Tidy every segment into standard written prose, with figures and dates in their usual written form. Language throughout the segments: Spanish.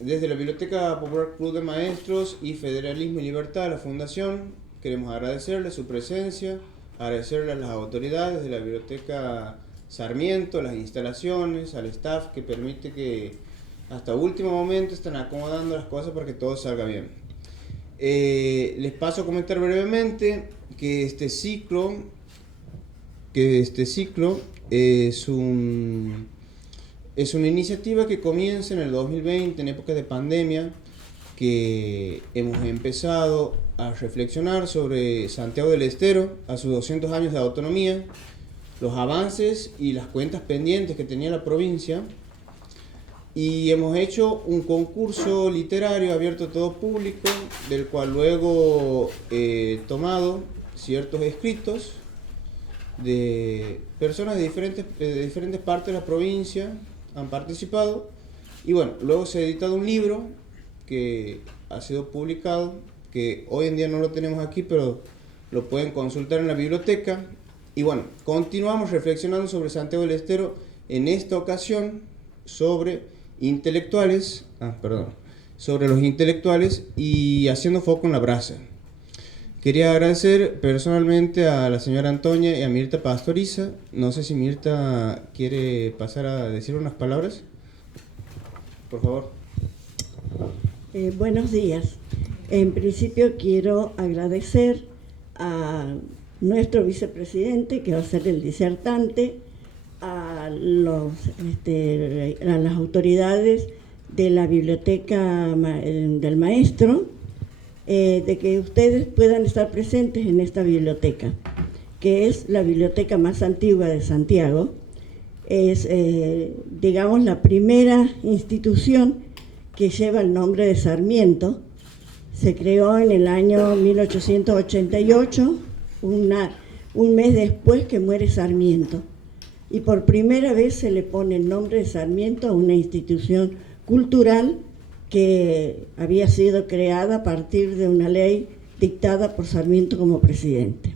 Desde la Biblioteca Popular Club de Maestros y Federalismo y Libertad, la Fundación, queremos agradecerle su presencia, agradecerle a las autoridades de la Biblioteca Sarmiento, las instalaciones, al staff que permite que hasta último momento estén acomodando las cosas para que todo salga bien. Les paso a comentar brevemente que este ciclo es una iniciativa que comienza en el 2020, en época de pandemia, que hemos empezado a reflexionar sobre Santiago del Estero, a sus 200 años de autonomía, los avances y las cuentas pendientes que tenía la provincia, y hemos hecho un concurso literario abierto a todo público, del cual luego he tomado ciertos escritos de personas de diferentes partes de la provincia, han participado, y bueno, luego se ha editado un libro que ha sido publicado, que hoy en día no lo tenemos aquí, pero lo pueden consultar en la biblioteca. Y bueno, continuamos reflexionando sobre Santiago del Estero, en esta ocasión sobre sobre los intelectuales y haciendo foco en la brasa. Quería agradecer personalmente a la señora Antonia y a Mirta Pastoriza. No sé si Mirta quiere pasar a decir unas palabras. Por favor. Buenos días. En principio quiero agradecer a nuestro vicepresidente, que va a ser el disertante, a las autoridades de la Biblioteca del Maestro, de que ustedes puedan estar presentes en esta biblioteca, que es la biblioteca más antigua de Santiago. Es, digamos, la primera institución que lleva el nombre de Sarmiento. Se creó en el año 1888, un mes después que muere Sarmiento. Y por primera vez se le pone el nombre de Sarmiento a una institución cultural que había sido creada a partir de una ley dictada por Sarmiento como presidente.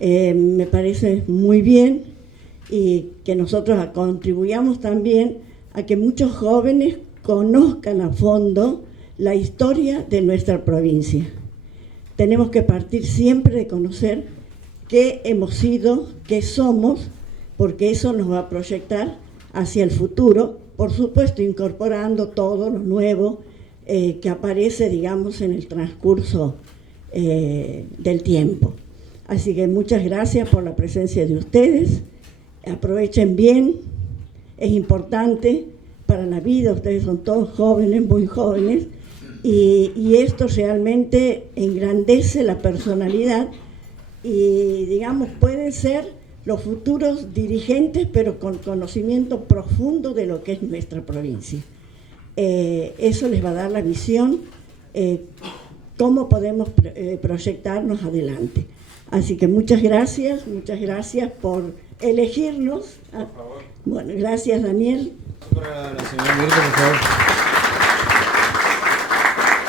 Me parece muy bien y que nosotros contribuyamos también a que muchos jóvenes conozcan a fondo la historia de nuestra provincia. Tenemos que partir siempre de conocer qué hemos sido, qué somos, porque eso nos va a proyectar hacia el futuro, por supuesto incorporando todo lo nuevo que aparece, digamos, en el transcurso del tiempo. Así que muchas gracias por la presencia de ustedes. Aprovechen bien, es importante para la vida, ustedes son todos jóvenes, muy jóvenes, y esto realmente engrandece la personalidad y, digamos, pueden ser los futuros dirigentes, pero con conocimiento profundo de lo que es nuestra provincia. Eso les va a dar la visión, cómo podemos proyectarnos adelante. Así que muchas gracias por elegirnos. Por favor. Bueno, gracias, Daniel. Para la señora Mirta, por favor.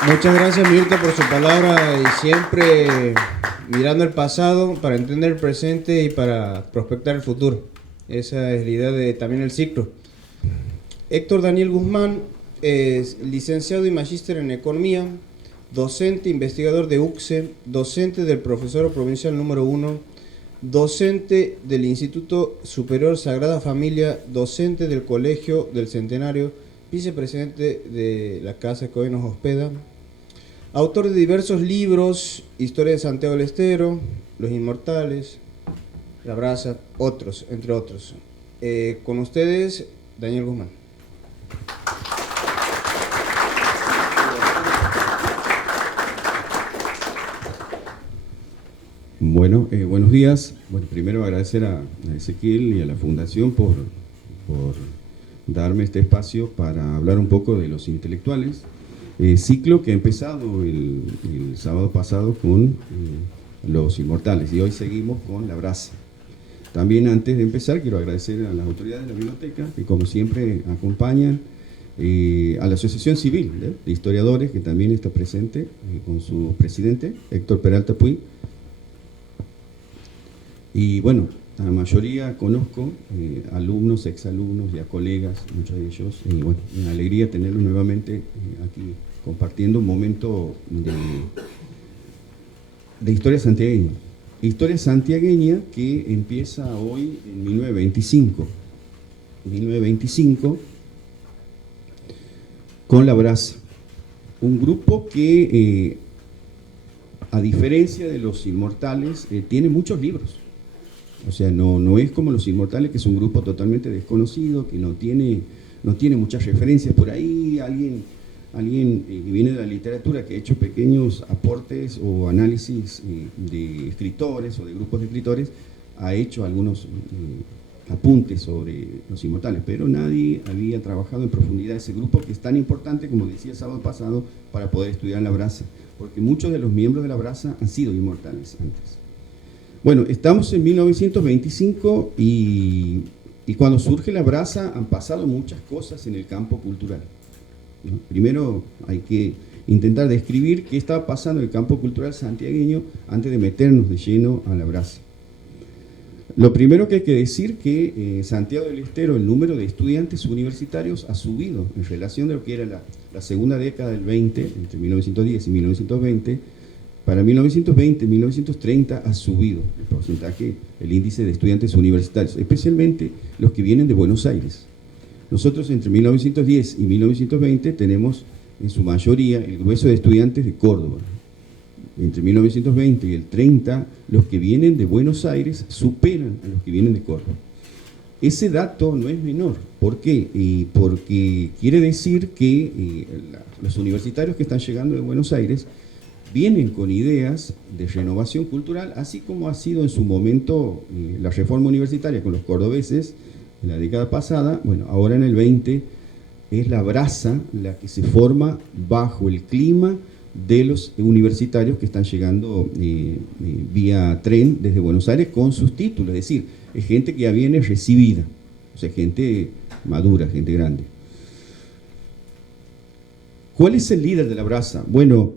Muchas gracias, Mirta, por su palabra y siempre mirando el pasado para entender el presente y para prospectar el futuro. Esa es la idea de también el ciclo. Héctor Daniel Guzmán es licenciado y magíster en Economía, docente, investigador de UCSE, docente del Profesor Provincial número 1, docente del Instituto Superior Sagrada Familia, docente del Colegio del Centenario, vicepresidente de la casa que hoy nos hospeda, autor de diversos libros, Historia de Santiago del Estero, Los Inmortales, La Brasa, otros, entre otros. Con ustedes, Daniel Guzmán. Bueno, buenos días. Bueno, primero agradecer a Ezequiel y a la Fundación por darme este espacio para hablar un poco de los intelectuales. Ciclo que ha empezado el sábado pasado con Los Inmortales y hoy seguimos con La Brasa. También antes de empezar quiero agradecer a las autoridades de la biblioteca que como siempre acompañan, a la Asociación Civil de Historiadores que también está presente con su presidente Héctor Peralta Puy. Y bueno, a la mayoría conozco, alumnos, exalumnos, ya colegas, muchos de ellos, y bueno, una alegría tenerlos nuevamente aquí compartiendo un momento de historia santiagueña. Historia santiagueña que empieza hoy en 1925. 1925 con La Brasa, un grupo que, a diferencia de Los Inmortales, tiene muchos libros. O sea, no es como Los Inmortales, que es un grupo totalmente desconocido, que no tiene muchas referencias por ahí. Alguien que viene de la literatura, que ha hecho pequeños aportes o análisis de escritores o de grupos de escritores, ha hecho algunos apuntes sobre Los Inmortales, pero nadie había trabajado en profundidad ese grupo, que es tan importante, como decía el sábado pasado, para poder estudiar La Brasa, porque muchos de los miembros de La Brasa han sido inmortales antes. Bueno, estamos en 1925 y cuando surge La Brasa han pasado muchas cosas en el campo cultural, ¿no? Primero hay que intentar describir qué estaba pasando en el campo cultural santiagueño antes de meternos de lleno a La Brasa. Lo primero que hay que decir que Santiago del Estero, el número de estudiantes universitarios ha subido en relación de lo que era la segunda década del 20, entre 1910 y 1920. Para 1920 y 1930 ha subido el porcentaje, el índice de estudiantes universitarios, especialmente los que vienen de Buenos Aires. Nosotros entre 1910 y 1920 tenemos en su mayoría el grueso de estudiantes de Córdoba. Entre 1920 y el 30, los que vienen de Buenos Aires superan a los que vienen de Córdoba. Ese dato no es menor. ¿Por qué? Porque quiere decir que los universitarios que están llegando de Buenos Aires vienen con ideas de renovación cultural, así como ha sido en su momento la reforma universitaria con los cordobeses en la década pasada. Bueno, ahora en el 20 es La Brasa la que se forma bajo el clima de los universitarios que están llegando vía tren desde Buenos Aires con sus títulos, es decir, es gente que ya viene recibida, o sea, gente madura, gente grande. ¿Cuál es el líder de La Brasa? Bueno,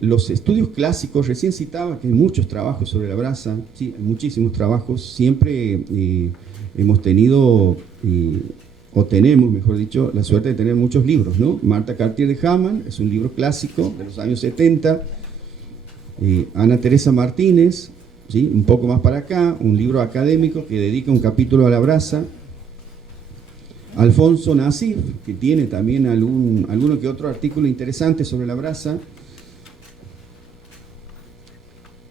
los estudios clásicos, recién citaba que hay muchos trabajos sobre La Brasa, sí, hay muchísimos trabajos, siempre hemos tenido, o tenemos, mejor dicho, la suerte de tener muchos libros, ¿no? Marta Cartier de Hamann es un libro clásico de los años 70, Ana Teresa Martínez, ¿sí? Un poco más para acá, un libro académico que dedica un capítulo a La Brasa, Alfonso Nasif, que tiene también alguno que otro artículo interesante sobre La Brasa,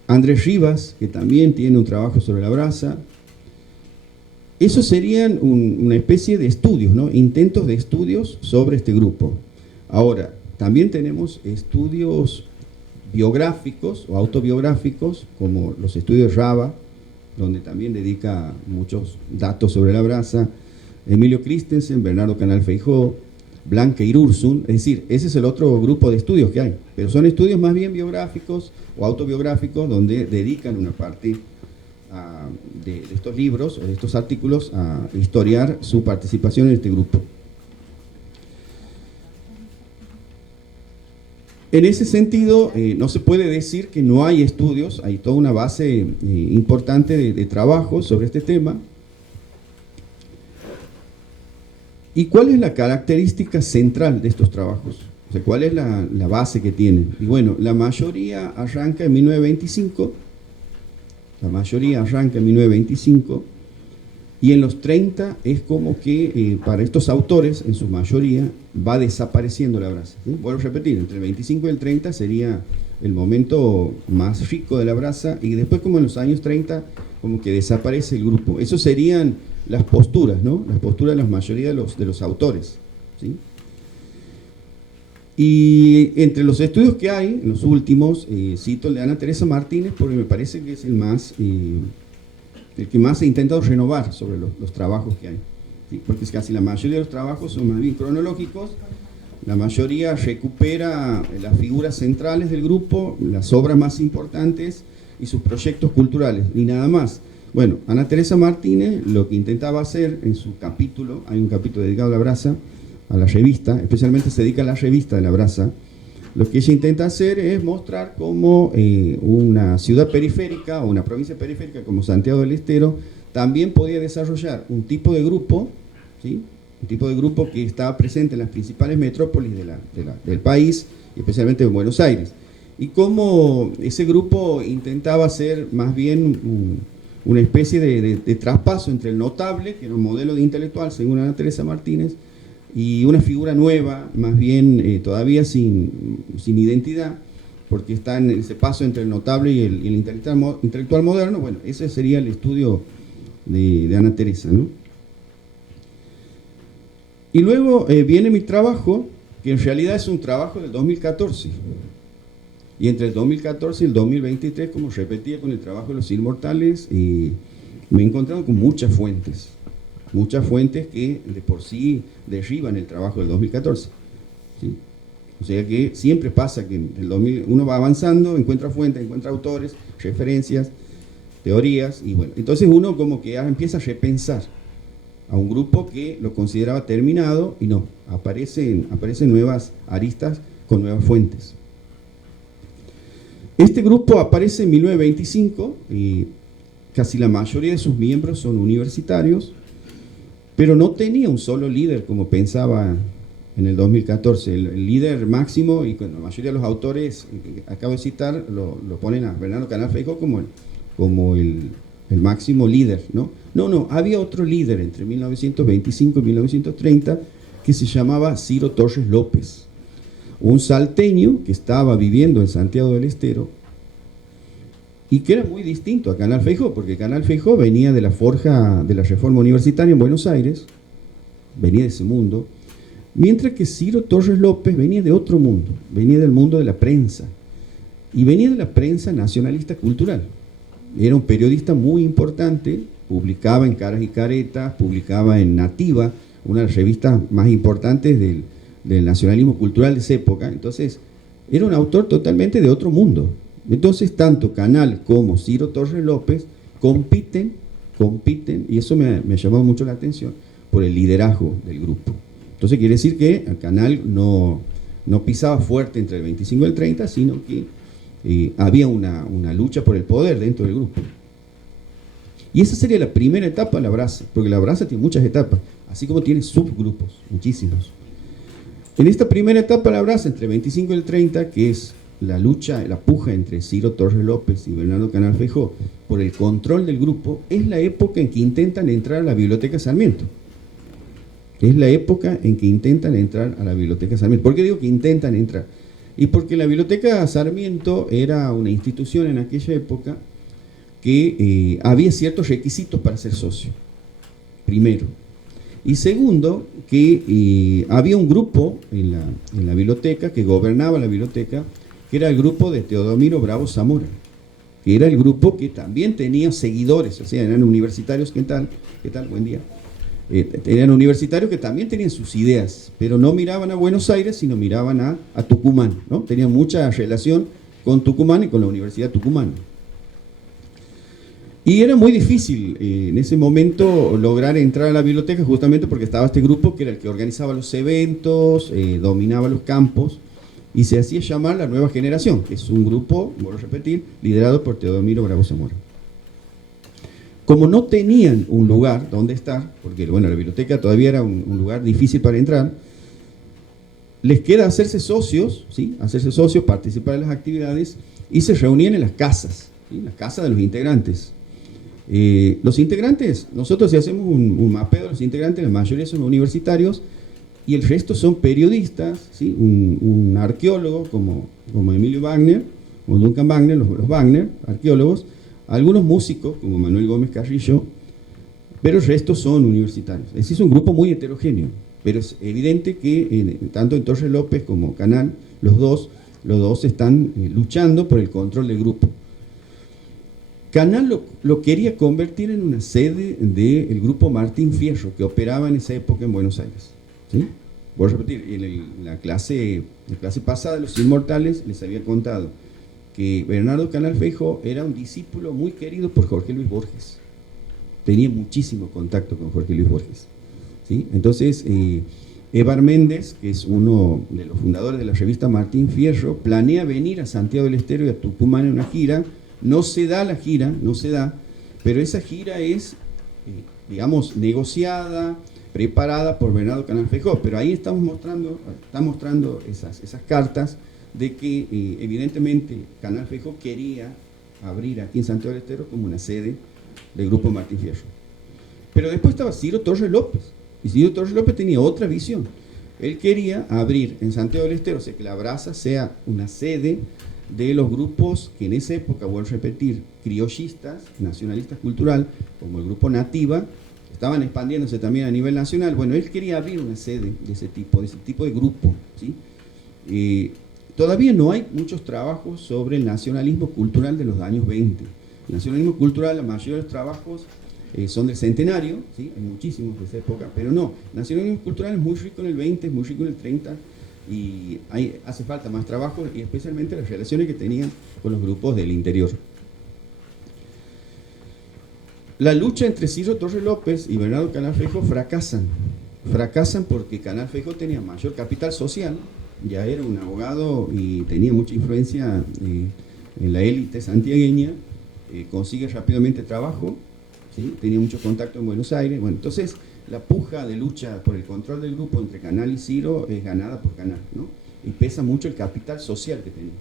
Andrés Rivas, que también tiene un trabajo sobre La Brasa. Esos serían una especie de estudios, ¿no? Intentos de estudios sobre este grupo. Ahora, también tenemos estudios biográficos o autobiográficos, como los estudios Raba, donde también dedica muchos datos sobre La Brasa, Emilio Christensen, Bernardo Canal Feijó, Blanca Irursun, es decir, ese es el otro grupo de estudios que hay, pero son estudios más bien biográficos o autobiográficos, donde dedican una parte de estos libros o de estos artículos a historiar su participación en este grupo. En ese sentido, no se puede decir que no hay estudios, hay toda una base importante de trabajo sobre este tema. ¿Y cuál es la característica central de estos trabajos? O sea, ¿cuál es la base que tienen? Y bueno, la mayoría arranca en 1925, y en los 30 es como que para estos autores, en su mayoría, va desapareciendo La Brasa, ¿sí? Vuelvo a repetir, entre el 25 y el 30 sería el momento más rico de La Brasa, y después, como en los años 30, como que desaparece el grupo. Eso serían las posturas, ¿no? Las posturas de la mayoría de los autores, ¿sí? Y entre los estudios que hay, en los últimos, cito el de Ana Teresa Martínez, porque me parece que es el que más he intentado renovar sobre los trabajos que hay, ¿sí? Porque es casi la mayoría de los trabajos son más bien cronológicos, la mayoría recupera las figuras centrales del grupo, las obras más importantes y sus proyectos culturales, y nada más. Bueno, Ana Teresa Martínez lo que intentaba hacer en su capítulo, hay un capítulo dedicado a La Brasa, a la revista, especialmente se dedica a la revista de La Brasa, lo que ella intenta hacer es mostrar cómo una ciudad periférica o una provincia periférica como Santiago del Estero también podía desarrollar un tipo de grupo, ¿sí? Un tipo de grupo que estaba presente en las principales metrópolis del país, y especialmente en Buenos Aires. Y cómo ese grupo intentaba hacer más bien una especie de traspaso entre el notable, que era un modelo de intelectual según Ana Teresa Martínez, y una figura nueva, más bien todavía sin identidad, porque está en ese paso entre el notable y el intelectual moderno. Bueno, ese sería el estudio de Ana Teresa, ¿no? Y luego viene mi trabajo, que en realidad es un trabajo del 2014. Y entre el 2014 y el 2023, como repetía con el trabajo de los inmortales, me he encontrado con muchas fuentes que de por sí derriban el trabajo del 2014. ¿Sí? O sea que siempre pasa que en el 2000 uno va avanzando, encuentra fuentes, encuentra autores, referencias, teorías, y bueno, entonces uno como que empieza a repensar a un grupo que lo consideraba terminado, y no, aparecen nuevas aristas con nuevas fuentes. Este grupo aparece en 1925 y casi la mayoría de sus miembros son universitarios, pero no tenía un solo líder como pensaba en el 2014. El líder máximo, y la mayoría de los autores que acabo de citar lo ponen a Bernardo Canal Feijó como el máximo líder, ¿no? No, había otro líder entre 1925 y 1930 que se llamaba Ciro Torres López, un salteño que estaba viviendo en Santiago del Estero y que era muy distinto a Canal Feijó, porque Canal Feijó venía de la forja de la Reforma Universitaria en Buenos Aires, venía de ese mundo, mientras que Ciro Torres López venía de otro mundo, venía del mundo de la prensa, y venía de la prensa nacionalista cultural. Era un periodista muy importante, publicaba en Caras y Caretas, publicaba en Nativa, una de las revistas más importantes del nacionalismo cultural de esa época. Entonces, era un autor totalmente de otro mundo. Entonces, tanto Canal como Ciro Torres López compiten, y eso me ha llamado mucho la atención, por el liderazgo del grupo. Entonces, quiere decir que el Canal no pisaba fuerte entre el 25 y el 30, sino que había una lucha por el poder dentro del grupo. Y esa sería la primera etapa de la brasa, porque la brasa tiene muchas etapas, así como tiene subgrupos, muchísimos. En esta primera etapa de la brasa, entre el 25 y el 30, que es la lucha, la puja entre Ciro Torres López y Bernardo Canal Feijó por el control del grupo, es la época en que intentan entrar a la Biblioteca Sarmiento. Es la época en que intentan entrar a la Biblioteca Sarmiento. ¿Por qué digo que intentan entrar? Y porque la Biblioteca Sarmiento era una institución en aquella época que había ciertos requisitos para ser socio, primero. Y segundo, que había un grupo en la biblioteca que gobernaba la biblioteca, que era el grupo de Teodomiro Bravo Zamora, que era el grupo que también tenía seguidores, o sea, eran universitarios. ¿Qué tal? Buen día. Eran universitarios que también tenían sus ideas, pero no miraban a Buenos Aires, sino miraban a Tucumán, ¿no? Tenían mucha relación con Tucumán y con la Universidad Tucumana. Y era muy difícil en ese momento lograr entrar a la biblioteca, justamente porque estaba este grupo que era el que organizaba los eventos, dominaba los campos, y se hacía llamar la Nueva Generación, que es un grupo, vuelvo a repetir, liderado por Teodomiro Bravo Zamora. Como no tenían un lugar donde estar, porque bueno, la biblioteca todavía era un lugar difícil para entrar, les queda hacerse socios, ¿sí? Hacerse socios, participar en las actividades, y se reunían en las casas, ¿sí? Las casas de los integrantes. Los integrantes, nosotros si hacemos un mapeo de los integrantes, la mayoría son universitarios y el resto son periodistas, ¿sí? Un arqueólogo como Emilio Wagner, o Duncan Wagner, los Wagner, arqueólogos, algunos músicos como Manuel Gómez Carrillo, pero el resto son universitarios. Es decir, es un grupo muy heterogéneo, pero es evidente que tanto en Torres López como Canal, los dos están luchando por el control del grupo. Canal lo quería convertir en una sede del grupo Martín Fierro, que operaba en esa época en Buenos Aires. ¿Sí? Voy a repetir, en la clase pasada de los Inmortales les había contado que Bernardo Canal Feijó era un discípulo muy querido por Jorge Luis Borges. Tenía muchísimo contacto con Jorge Luis Borges. ¿Sí? Entonces, Evar Méndez, que es uno de los fundadores de la revista Martín Fierro, planea venir a Santiago del Estero y a Tucumán en una gira. No se da la gira, pero esa gira es digamos, negociada, preparada por Bernardo Canal Feijó, pero ahí está mostrando esas cartas de que evidentemente Canal Feijó quería abrir aquí en Santiago del Estero como una sede del Grupo Martín Fierro. Pero después estaba Ciro Torres López, y Ciro Torres López tenía otra visión. Él quería abrir en Santiago del Estero, o sea, que la Brasa sea una sede de los grupos que en esa época, vuelvo a repetir, criollistas, nacionalistas cultural, como el Grupo Nativa, estaban expandiéndose también a nivel nacional. Bueno, él quería abrir una sede de ese tipo de grupo, ¿sí? Todavía no hay muchos trabajos sobre el nacionalismo cultural de los años 20. El nacionalismo cultural, la mayoría de los trabajos son del centenario, ¿sí? Hay muchísimos de esa época, pero no, el nacionalismo cultural es muy rico en el 20, es muy rico en el 30, y hace falta más trabajo, y especialmente las relaciones que tenían con los grupos del interior. La lucha entre Ciro Torres López y Bernardo Canal Feijó fracasan porque Canal Feijó tenía mayor capital social, ya era un abogado y tenía mucha influencia en la élite santiagueña, consigue rápidamente trabajo, ¿sí? Tenía mucho contacto en Buenos Aires. Bueno, entonces la puja de lucha por el control del grupo entre Canal y Ciro es ganada por Canal, ¿no? Y pesa mucho el capital social que tenía.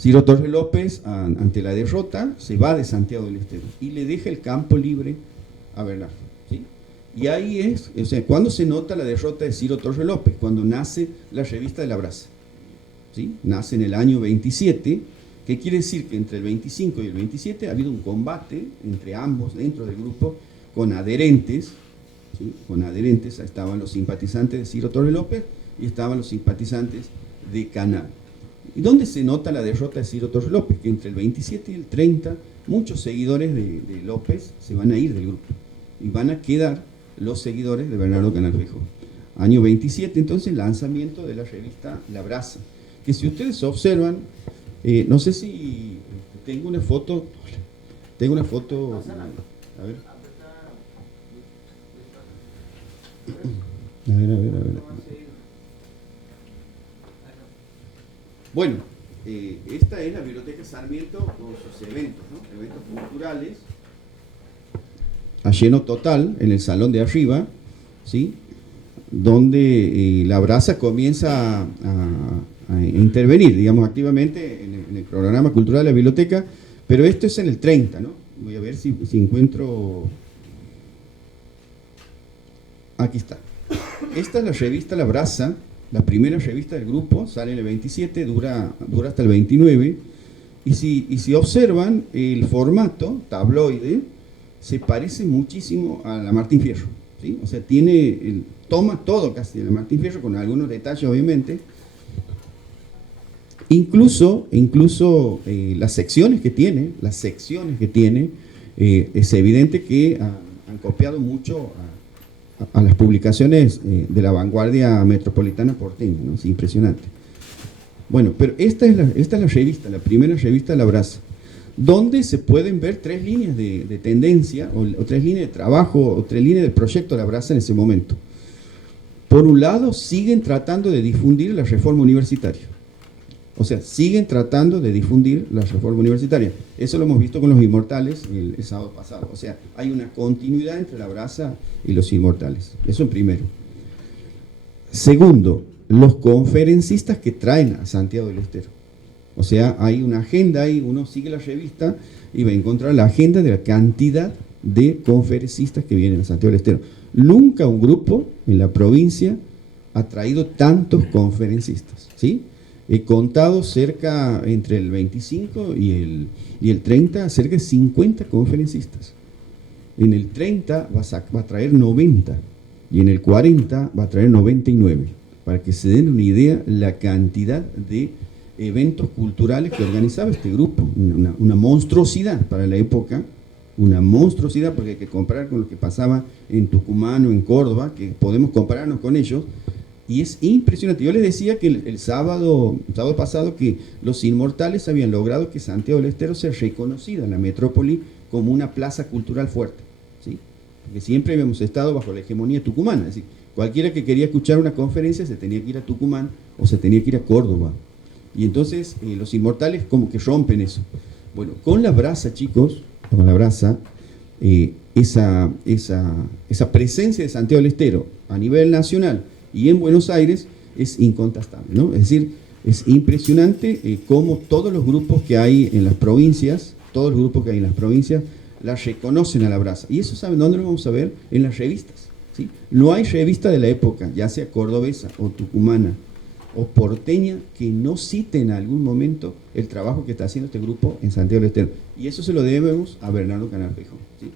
Ciro Torres López, ante la derrota, se va de Santiago del Estero y le deja el campo libre a Bernardo, ¿sí? Y ahí es, o sea, ¿cuándo se nota la derrota de Ciro Torres López? Cuando nace la revista de la Brasa, ¿sí? Nace en el año 27, que quiere decir que entre el 25 y el 27 ha habido un combate entre ambos dentro del grupo con adherentes, ¿sí? Con adherentes, estaban los simpatizantes de Ciro Torres López y estaban los simpatizantes de Canal. ¿Y dónde se nota la derrota de Ciro Torres López? Que entre el 27 y el 30 muchos seguidores de López se van a ir del grupo y van a quedar los seguidores de Bernardo Canal Feijó. Año 27, entonces, lanzamiento de la revista La Brasa, que si ustedes observan, no sé si tengo una foto, a ver. Bueno, esta es la Biblioteca Sarmiento con sus eventos, ¿no? Eventos culturales, a lleno total en el salón de arriba, ¿sí? Donde la Brasa comienza a intervenir, digamos, activamente en el programa cultural de la biblioteca, pero esto es en el 30, ¿no? Voy a ver si encuentro. Aquí está. Esta es la revista La Brasa, la primera revista del grupo, sale en el 27, dura hasta el 29, y si observan, el formato tabloide se parece muchísimo a la Martín Fierro, ¿sí? O sea, toma todo casi de la Martín Fierro, con algunos detalles obviamente. Incluso las secciones que tiene, es evidente que han copiado mucho a las publicaciones de la vanguardia metropolitana porteña, ¿no? Es impresionante. Bueno, pero esta es la revista, la primera revista de La Brasa, donde se pueden ver tres líneas de tendencia, o tres líneas de trabajo, o tres líneas de proyecto de La Brasa en ese momento. Por un lado, siguen tratando de difundir la reforma universitaria. O sea, siguen tratando de difundir la reforma universitaria. Eso lo hemos visto con los Inmortales el sábado pasado. O sea, hay una continuidad entre La Brasa y los Inmortales. Eso en primero. Segundo, los conferencistas que traen a Santiago del Estero. O sea, hay una agenda ahí, uno sigue la revista y va a encontrar la agenda de la cantidad de conferencistas que vienen a Santiago del Estero. Nunca un grupo en la provincia ha traído tantos conferencistas, ¿sí? He contado cerca, entre el 25 y el 30, cerca de 50 conferencistas. En el 30 va a traer 90 y en el 40 va a traer 99, para que se den una idea la cantidad de eventos culturales que organizaba este grupo. Una monstruosidad para la época, una monstruosidad, porque hay que comparar con lo que pasaba en Tucumán o en Córdoba, que podemos compararnos con ellos. Y es impresionante. Yo les decía que el sábado pasado que los Inmortales habían logrado que Santiago del Estero sea reconocida en la metrópoli como una plaza cultural fuerte, ¿sí? Porque siempre habíamos estado bajo la hegemonía tucumana. Es decir, cualquiera que quería escuchar una conferencia se tenía que ir a Tucumán o se tenía que ir a Córdoba. Y entonces los Inmortales como que rompen eso. Bueno, con La Brasa, chicos, con La Brasa, esa presencia de Santiago del Estero a nivel nacional y en Buenos Aires es incontestable, ¿no? Es decir, es impresionante cómo todos los grupos que hay en las provincias, la reconocen a la brasa. Y eso, ¿saben dónde lo vamos a ver? En las revistas, ¿sí? No hay revista de la época, ya sea cordobesa o tucumana o porteña, que no cite en algún momento el trabajo que está haciendo este grupo en Santiago del Estero. Y eso se lo debemos a Bernardo Canal Feijó, ¿sí?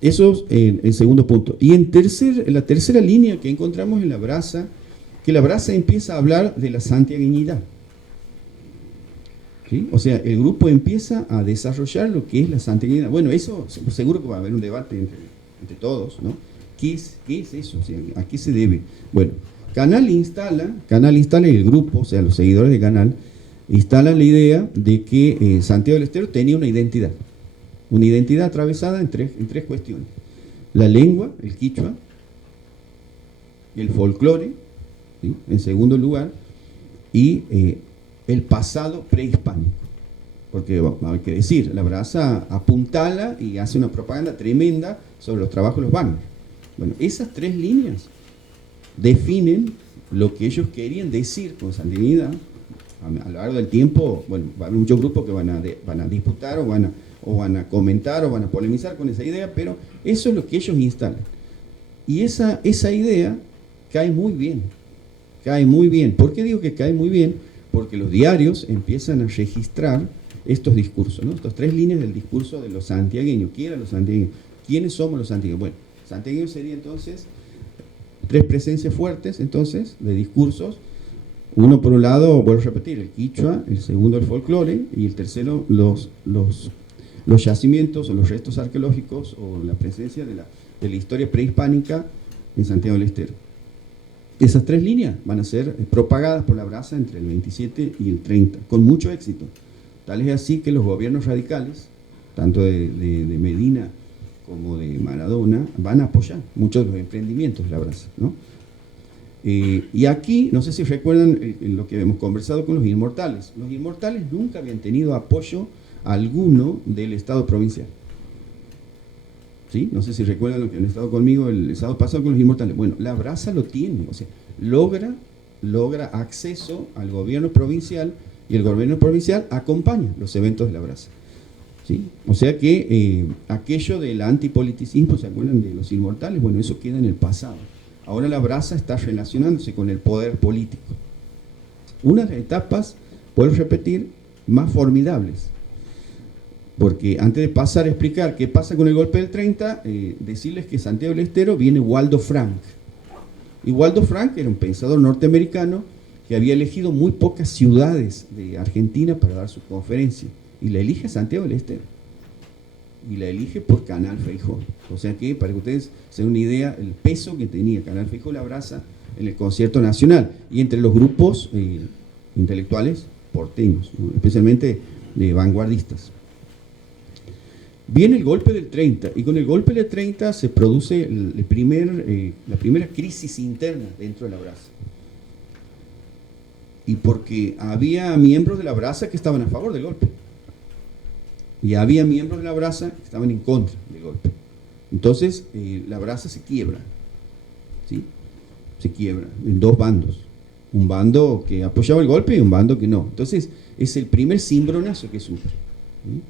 Eso es el segundo punto. Y en la tercera línea que encontramos en la brasa, que la brasa empieza a hablar de la santiagueñidad, ¿sí? O sea, el grupo empieza a desarrollar lo que es la santiagueñidad. Bueno, eso seguro que va a haber un debate entre todos, ¿no? ¿Qué es eso? O sea, ¿a qué se debe? Bueno, Canal instala y el grupo, o sea, los seguidores de Canal, instalan la idea de que Santiago del Estero tenía una identidad atravesada en tres cuestiones: la lengua, el quichua, el folclore, ¿sí?, en segundo lugar, y el pasado prehispánico. Porque hay que decir, la brasa apuntala y hace una propaganda tremenda sobre los trabajos de los bancos. Bueno, esas tres líneas definen lo que ellos querían decir con santiagueñidad. A lo largo del tiempo, bueno, va a haber muchos grupos que van a disputar o van a comentar o van a polemizar con esa idea, pero eso es lo que ellos instalan. Y esa idea cae muy bien. ¿Por qué digo que cae muy bien? Porque los diarios empiezan a registrar estos discursos, ¿no? Estas tres líneas del discurso de los santiagueños. ¿Quiénes somos los santiagueños? Bueno, santiagueños sería entonces tres presencias fuertes, entonces, de discursos. Uno, por un lado, vuelvo a repetir, el quichua; el segundo, el folclore; y el tercero, los yacimientos o los restos arqueológicos o la presencia de la historia prehispánica en Santiago del Estero. Esas tres líneas van a ser propagadas por la brasa entre el 27 y el 30, con mucho éxito. Tal es así que los gobiernos radicales, tanto de Medina como de Maradona, van a apoyar muchos de los emprendimientos de la brasa, ¿no? Y aquí, no sé si recuerdan lo que hemos conversado con los inmortales. Los inmortales nunca habían tenido apoyo alguno del Estado provincial, ¿sí? No sé si recuerdan lo que han estado conmigo el sábado pasado con los inmortales. Bueno, la brasa lo tiene, o sea, logra acceso al gobierno provincial, y el gobierno provincial acompaña los eventos de la brasa, ¿sí? O sea que aquello del antipoliticismo, ¿se acuerdan de los inmortales? Bueno, eso queda en el pasado. Ahora la brasa está relacionándose con el poder político. Una de las etapas, puedo repetir, más formidables. Porque antes de pasar a explicar qué pasa con el golpe del 30, decirles que Santiago del Estero viene Waldo Frank. Y Waldo Frank era un pensador norteamericano que había elegido muy pocas ciudades de Argentina para dar su conferencia. Y la elige Santiago del Estero. Y la elige por Canal Feijó. O sea que, para que ustedes se den una idea, el peso que tenía Canal Feijó La Brasa en el concierto nacional y entre los grupos intelectuales porteños, ¿no?, especialmente de vanguardistas. Viene el golpe del 30, y con el golpe del 30 se produce la primera crisis interna dentro de la brasa. Y porque había miembros de la brasa que estaban a favor del golpe, y había miembros de la brasa que estaban en contra del golpe. Entonces, la brasa se quiebra, ¿sí? Se quiebra en dos bandos. Un bando que apoyaba el golpe y un bando que no. Entonces, es el primer cimbronazo que sufre, ¿sí?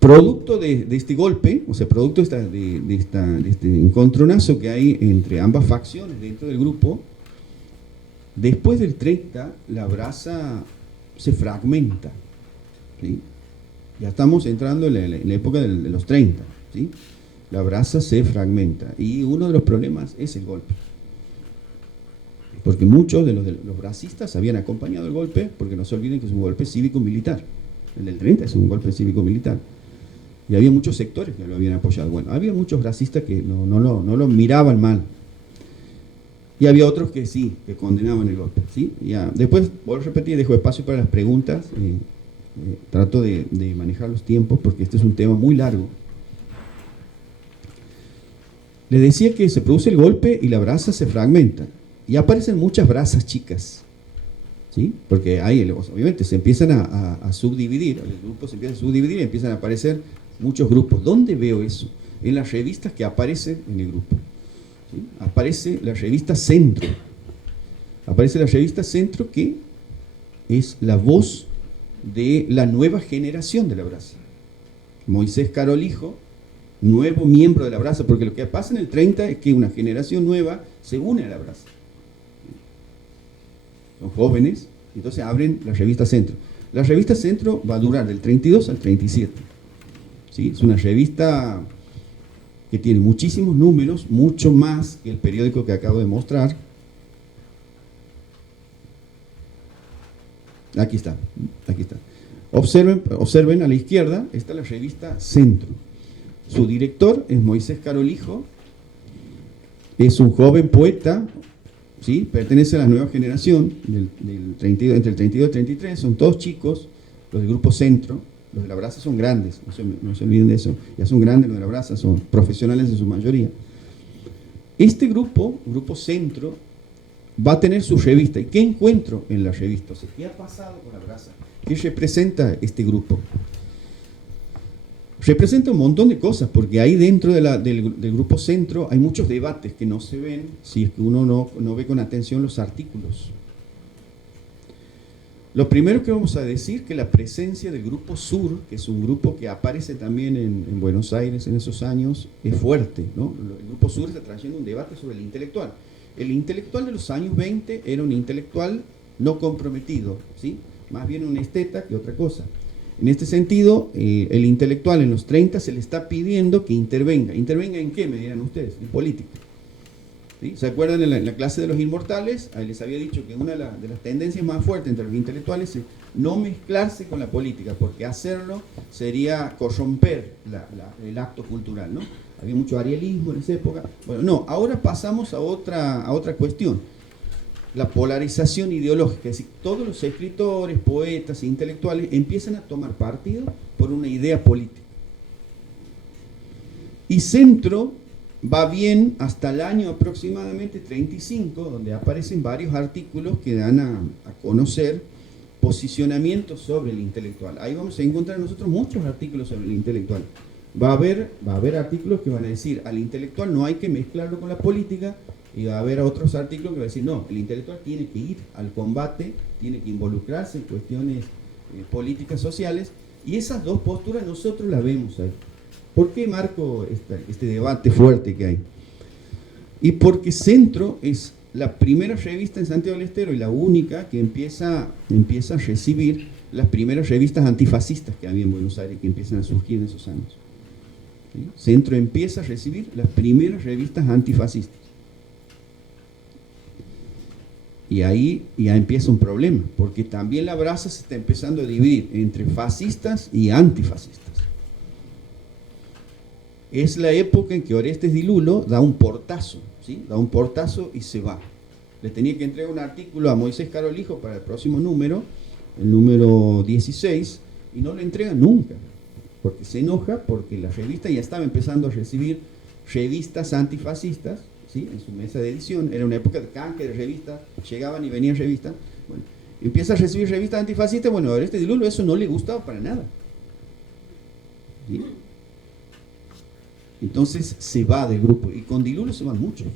Producto de este golpe, o sea, producto de este encontronazo que hay entre ambas facciones dentro del grupo, después del 30, la brasa se fragmenta, ¿sí? Ya estamos entrando en la época de los 30, ¿sí? La brasa se fragmenta, y uno de los problemas es el golpe. Porque muchos de los brasistas habían acompañado el golpe, porque no se olviden que es un golpe cívico-militar. El del 30 es un golpe cívico-militar. Y había muchos sectores que lo habían apoyado. Bueno, había muchos brasistas que no lo miraban mal. Y había otros que sí, que condenaban el golpe, ¿sí? Ya. Después, vuelvo a repetir, dejo espacio para las preguntas. Trato de manejar los tiempos porque este es un tema muy largo. Les decía que se produce el golpe y la brasa se fragmenta. Y aparecen muchas brasas chicas. ¿sí? Porque ahí, obviamente, se empiezan a subdividir, el grupo se empieza a subdividir y empiezan a aparecer muchos grupos. ¿Dónde veo eso? En las revistas que aparecen en el grupo. ¿Sí? Aparece la revista Centro. Aparece la revista Centro, que es la voz de la nueva generación de la brasa. Moisés Carolijo, nuevo miembro de la brasa, porque lo que pasa en el 30 es que una generación nueva se une a la brasa. Son jóvenes, entonces abren la revista Centro. La revista Centro va a durar del 32 al 37. ¿Sí? Es una revista que tiene muchísimos números, mucho más que el periódico que acabo de mostrar. Aquí está, aquí está. Observen a la izquierda, está la revista Centro. Su director es Moisés Carolijo, es un joven poeta, ¿sí? Pertenece a la nueva generación, entre el 32 y el 33, son todos chicos, los del grupo Centro. Los de la brasa son grandes, no se olviden de eso, ya son grandes los de la brasa, son profesionales en su mayoría. Este grupo Centro, va a tener su revista. ¿Y qué encuentro en la revista? O sea, ¿qué ha pasado con la brasa? ¿Qué representa este grupo? Representa un montón de cosas, porque ahí dentro del grupo Centro hay muchos debates que no se ven si es que uno no ve con atención los artículos. Lo primero que vamos a decir, que la presencia del Grupo Sur, que es un grupo que aparece también en Buenos Aires en esos años, es fuerte, ¿no? El Grupo Sur está trayendo un debate sobre el intelectual. El intelectual de los años 20 era un intelectual no comprometido, ¿sí? Más bien un esteta que otra cosa. En este sentido, el intelectual en los 30 se le está pidiendo que intervenga. ¿Intervenga en qué, me dirán ustedes? En política. ¿Sí? ¿Se acuerdan en la clase de los inmortales? Ahí les había dicho que una de las tendencias más fuertes entre los intelectuales es no mezclarse con la política, porque hacerlo sería corromper el acto cultural, ¿no? Había mucho arielismo en esa época. Bueno, no, ahora pasamos a otra cuestión. La polarización ideológica, es decir, todos los escritores, poetas e intelectuales empiezan a tomar partido por una idea política. Y Centro va bien hasta el año aproximadamente 35, donde aparecen varios artículos que dan a conocer posicionamientos sobre el intelectual. Ahí vamos a encontrar nosotros muchos artículos sobre el intelectual. Va a haber artículos que van a decir, al intelectual no hay que mezclarlo con la política, y va a haber otros artículos que van a decir, no, el intelectual tiene que ir al combate, tiene que involucrarse en cuestiones políticas sociales, y esas dos posturas nosotros las vemos ahí. ¿Por qué marco este debate fuerte que hay? Y porque Centro es la primera revista en Santiago del Estero y la única que empieza a recibir las primeras revistas antifascistas que había en Buenos Aires, que empiezan a surgir en esos años. ¿Sí? Centro empieza a recibir las primeras revistas antifascistas. Y ahí ya empieza un problema, porque también la brasa se está empezando a dividir entre fascistas y antifascistas. Es la época en que Orestes Di Lulo da un portazo, ¿sí? Da un portazo y se va. Le tenía que entregar un artículo a Moisés Carolijo para el próximo número, el número 16, y no lo entrega nunca, porque se enoja, porque la revista ya estaba empezando a recibir revistas antifascistas, ¿sí? En su mesa de edición. Era una época de canje de revistas, llegaban y venían revistas. Bueno, empieza a recibir revistas antifascistas. Bueno, a Orestes Di Lulo eso no le gustaba para nada, ¿sí? Entonces se va del grupo, y con Di Lulo se van muchos.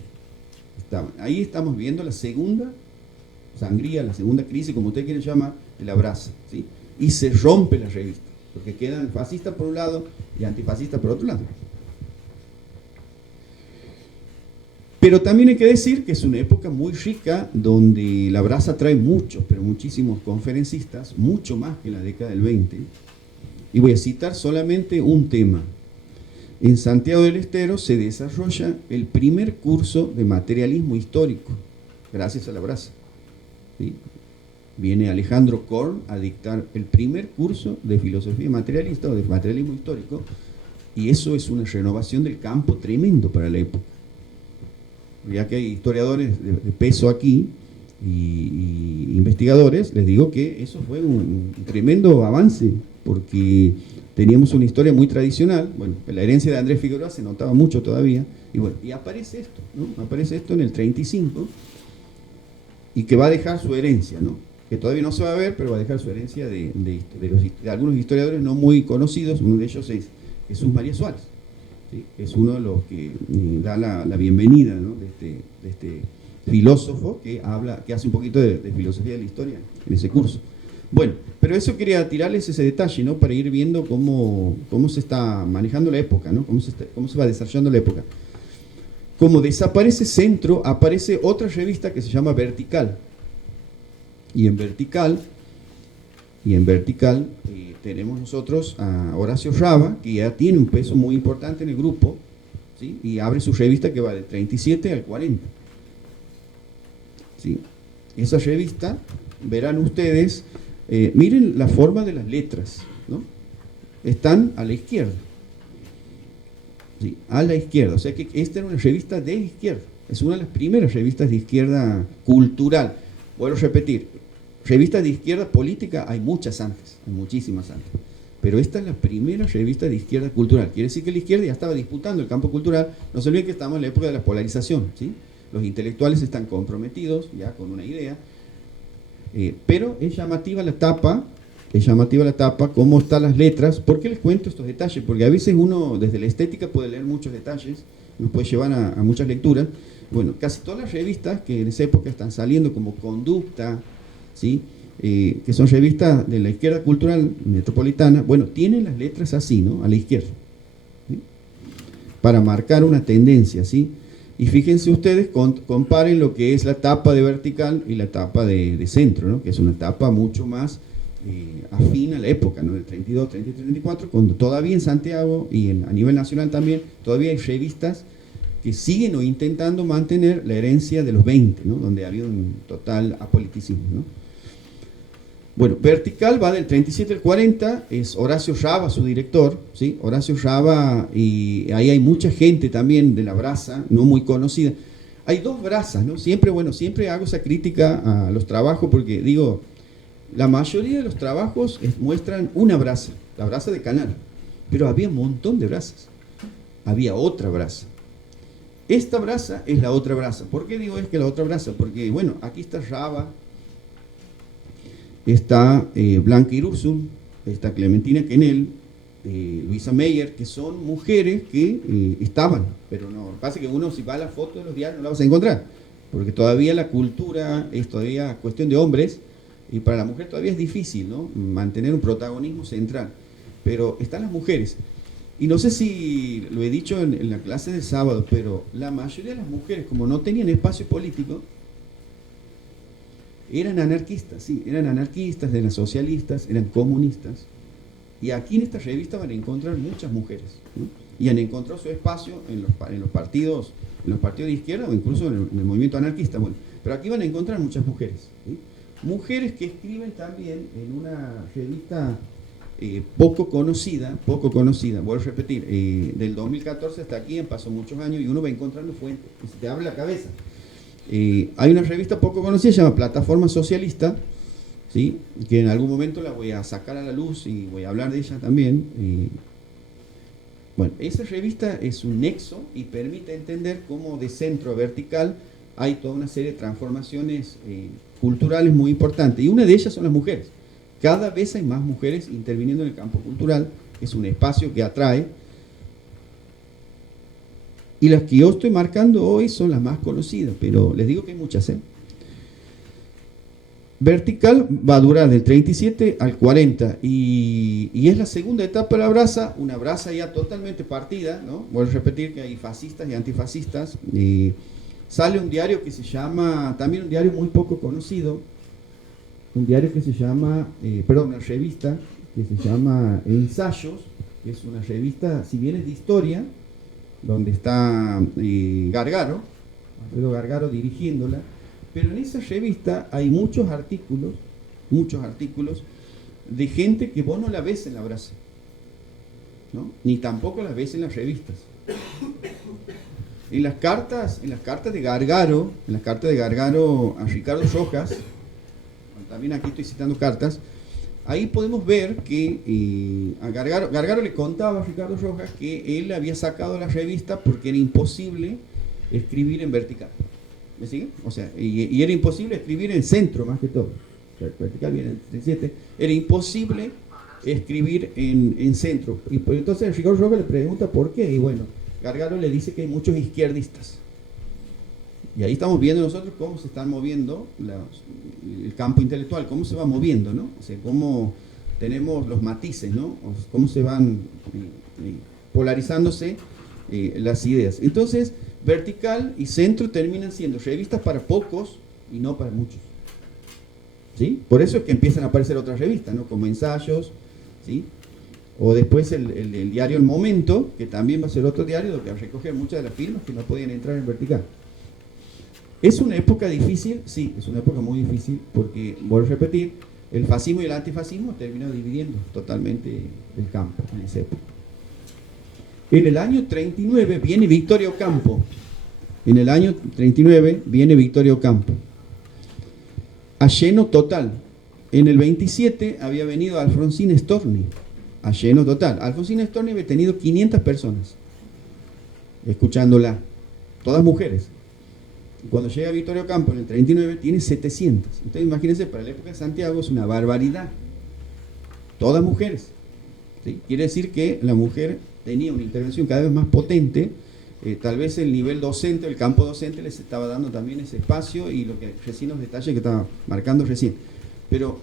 Ahí estamos viendo la segunda sangría, la segunda crisis, como usted quiere llamar, de la brasa, ¿sí? Y se rompe la revista, porque quedan fascistas por un lado y antifascistas por otro lado. Pero también hay que decir que es una época muy rica, donde la brasa trae muchos, pero muchísimos conferencistas, mucho más que en la década del 20. Y voy a citar solamente un tema. En Santiago del Estero se desarrolla el primer curso de materialismo histórico, gracias a la brasa, ¿sí? Viene Alejandro Korn a dictar el primer curso de filosofía materialista o de materialismo histórico, y eso es una renovación del campo tremendo para la época. Ya que hay historiadores de peso aquí y investigadores, les digo que eso fue un tremendo avance, porque teníamos una historia muy tradicional. Bueno, la herencia de Andrés Figueroa se notaba mucho todavía, y bueno, y aparece esto, ¿no? Aparece esto en el 35, y que va a dejar su herencia, ¿no? que todavía no se va a ver, pero va a dejar su herencia de algunos historiadores no muy conocidos. Uno de ellos es Jesús María Suárez, ¿sí? Es uno de los que da la bienvenida, ¿no?, de este filósofo que hace un poquito de filosofía de la historia en ese curso. Bueno, pero eso quería tirarles ese detalle, ¿no?, para ir viendo cómo se está manejando la época, ¿no?, cómo se va desarrollando la época. Como desaparece Centro, aparece otra revista que se llama Vertical. Y en Vertical tenemos nosotros a Horacio Raba, que ya tiene un peso muy importante en el grupo, ¿sí?, y abre su revista que va del 37 al 40. ¿Sí? Esa revista, verán ustedes, miren la forma de las letras, ¿no? Están a la izquierda. Sí, a la izquierda, o sea que esta era una revista de izquierda, es una de las primeras revistas de izquierda cultural. Vuelvo a repetir, revistas de izquierda política hay muchas antes, hay muchísimas antes, pero esta es la primera revista de izquierda cultural. Quiere decir que la izquierda ya estaba disputando el campo cultural. No se olviden que estamos en la época de la polarización, ¿sí? Los intelectuales están comprometidos ya con una idea, pero es llamativa la tapa, cómo están las letras. ¿Por qué les cuento estos detalles? Porque a veces uno desde la estética puede leer muchos detalles, nos puede llevar a muchas lecturas. Bueno, casi todas las revistas que en esa época están saliendo, como Conducta, ¿sí?, que son revistas de la izquierda cultural metropolitana, bueno, tienen las letras así, ¿no?, a la izquierda, ¿sí?, para marcar una tendencia, ¿sí? Y fíjense ustedes, comparen lo que es la tapa de Vertical y la tapa de Centro, ¿no?, que es una tapa mucho más afín a la época, ¿no?, del 32, 33, 34, cuando todavía en Santiago y a nivel nacional también, todavía hay revistas que siguen o intentando mantener la herencia de los 20, ¿no?, donde había un total apoliticismo, ¿no? Bueno, Vertical va del 37 al 40, es Horacio Raba su director, ¿sí? Horacio Raba, y ahí hay mucha gente también de la brasa, no muy conocida. Hay dos brazas, ¿no? Siempre hago esa crítica a los trabajos, porque digo, la mayoría de los trabajos muestran una brasa, la brasa de Canal, pero había un montón de brazas, había otra brasa. Esta brasa es la otra brasa. ¿Por qué digo es que la otra brasa? Porque, bueno, aquí está Raba, está Blanca Irursun, está Clementina Quenel, Luisa Meyer, que son mujeres que estaban, pero no, pasa que uno si va a la foto de los diarios no la vas a encontrar, porque todavía la cultura es todavía cuestión de hombres, y para la mujer todavía es difícil, ¿no?, mantener un protagonismo central, pero están las mujeres. Y no sé si lo he dicho en la clase del sábado, pero la mayoría de las mujeres, como no tenían espacio político, eran anarquistas, sí, eran anarquistas, eran socialistas, eran comunistas. Y aquí en esta revista van a encontrar muchas mujeres, ¿no?, y han encontrado su espacio en los partidos de izquierda o incluso en el movimiento anarquista. Bueno, pero aquí van a encontrar muchas mujeres, ¿sí?, mujeres que escriben también en una revista poco conocida, vuelvo a repetir, del 2014 hasta aquí han pasado muchos años y uno va encontrando fuentes y se te abre la cabeza. Hay una revista poco conocida, se llama Plataforma Socialista, ¿sí?, que en algún momento la voy a sacar a la luz y voy a hablar de ella también. Bueno, esa revista es un nexo y permite entender cómo de Centro a Vertical hay toda una serie de transformaciones culturales muy importantes, y una de ellas son las mujeres. Cada vez hay más mujeres interviniendo en el campo cultural, es un espacio que atrae, y las que yo estoy marcando hoy son las más conocidas, pero les digo que hay muchas, ¿eh? Vertical va a durar del 37 al 40, y es la segunda etapa de la brasa, una brasa ya totalmente partida, ¿no? Voy a repetir que hay fascistas y antifascistas. Sale un diario que se llama, también un diario muy poco conocido, una revista que se llama Ensayos, que es una revista, si bien es de historia, donde está Alfredo Gargaro dirigiéndola, pero en esa revista hay muchos artículos de gente que vos no la ves en la brasa, ¿no?, ni tampoco la ves en las revistas. En las cartas de Gargaro a Ricardo Rojas, también aquí estoy citando cartas, ahí podemos ver que a Gargaro le contaba a Ricardo Rojas que él había sacado la revista porque era imposible escribir en Vertical. ¿Me siguen? O sea, y era imposible escribir en Centro más que todo. vertical viene en el 37, era imposible escribir en centro. Y pues, entonces Ricardo Roca le pregunta por qué, y bueno, Gargalo le dice que hay muchos izquierdistas. Y ahí estamos viendo nosotros cómo se están moviendo el campo intelectual, cómo se va moviendo, ¿no? O sea, cómo tenemos los matices, ¿no? O cómo se van polarizándose las ideas. Entonces, vertical y centro terminan siendo revistas para pocos y no para muchos. ¿Sí? Por eso es que empiezan a aparecer otras revistas, ¿no? Como ensayos, ¿sí? O después el diario El Momento, que también va a ser otro diario donde va a recoger muchas de las firmas que no podían entrar en vertical. ¿Es una época difícil? Sí, es una época muy difícil porque, vuelvo a repetir, el fascismo y el antifascismo terminó dividiendo totalmente el campo en esa época. En el año 39 viene Victoria Ocampo. En el año 39 viene Victoria Ocampo. A lleno total. En el 27 había venido Alfonsina Storni. A lleno total. Alfonsina Storni había tenido 500 personas escuchándola. Todas mujeres. Cuando llega Victoria Ocampo en el 39 tiene 700. Entonces imagínense, para la época de Santiago es una barbaridad. Todas mujeres. ¿Sí? Quiere decir que la mujer tenía una intervención cada vez más potente. Tal vez el nivel docente, el campo docente les estaba dando también ese espacio y lo que recién los detalles que estaba marcando recién. Pero,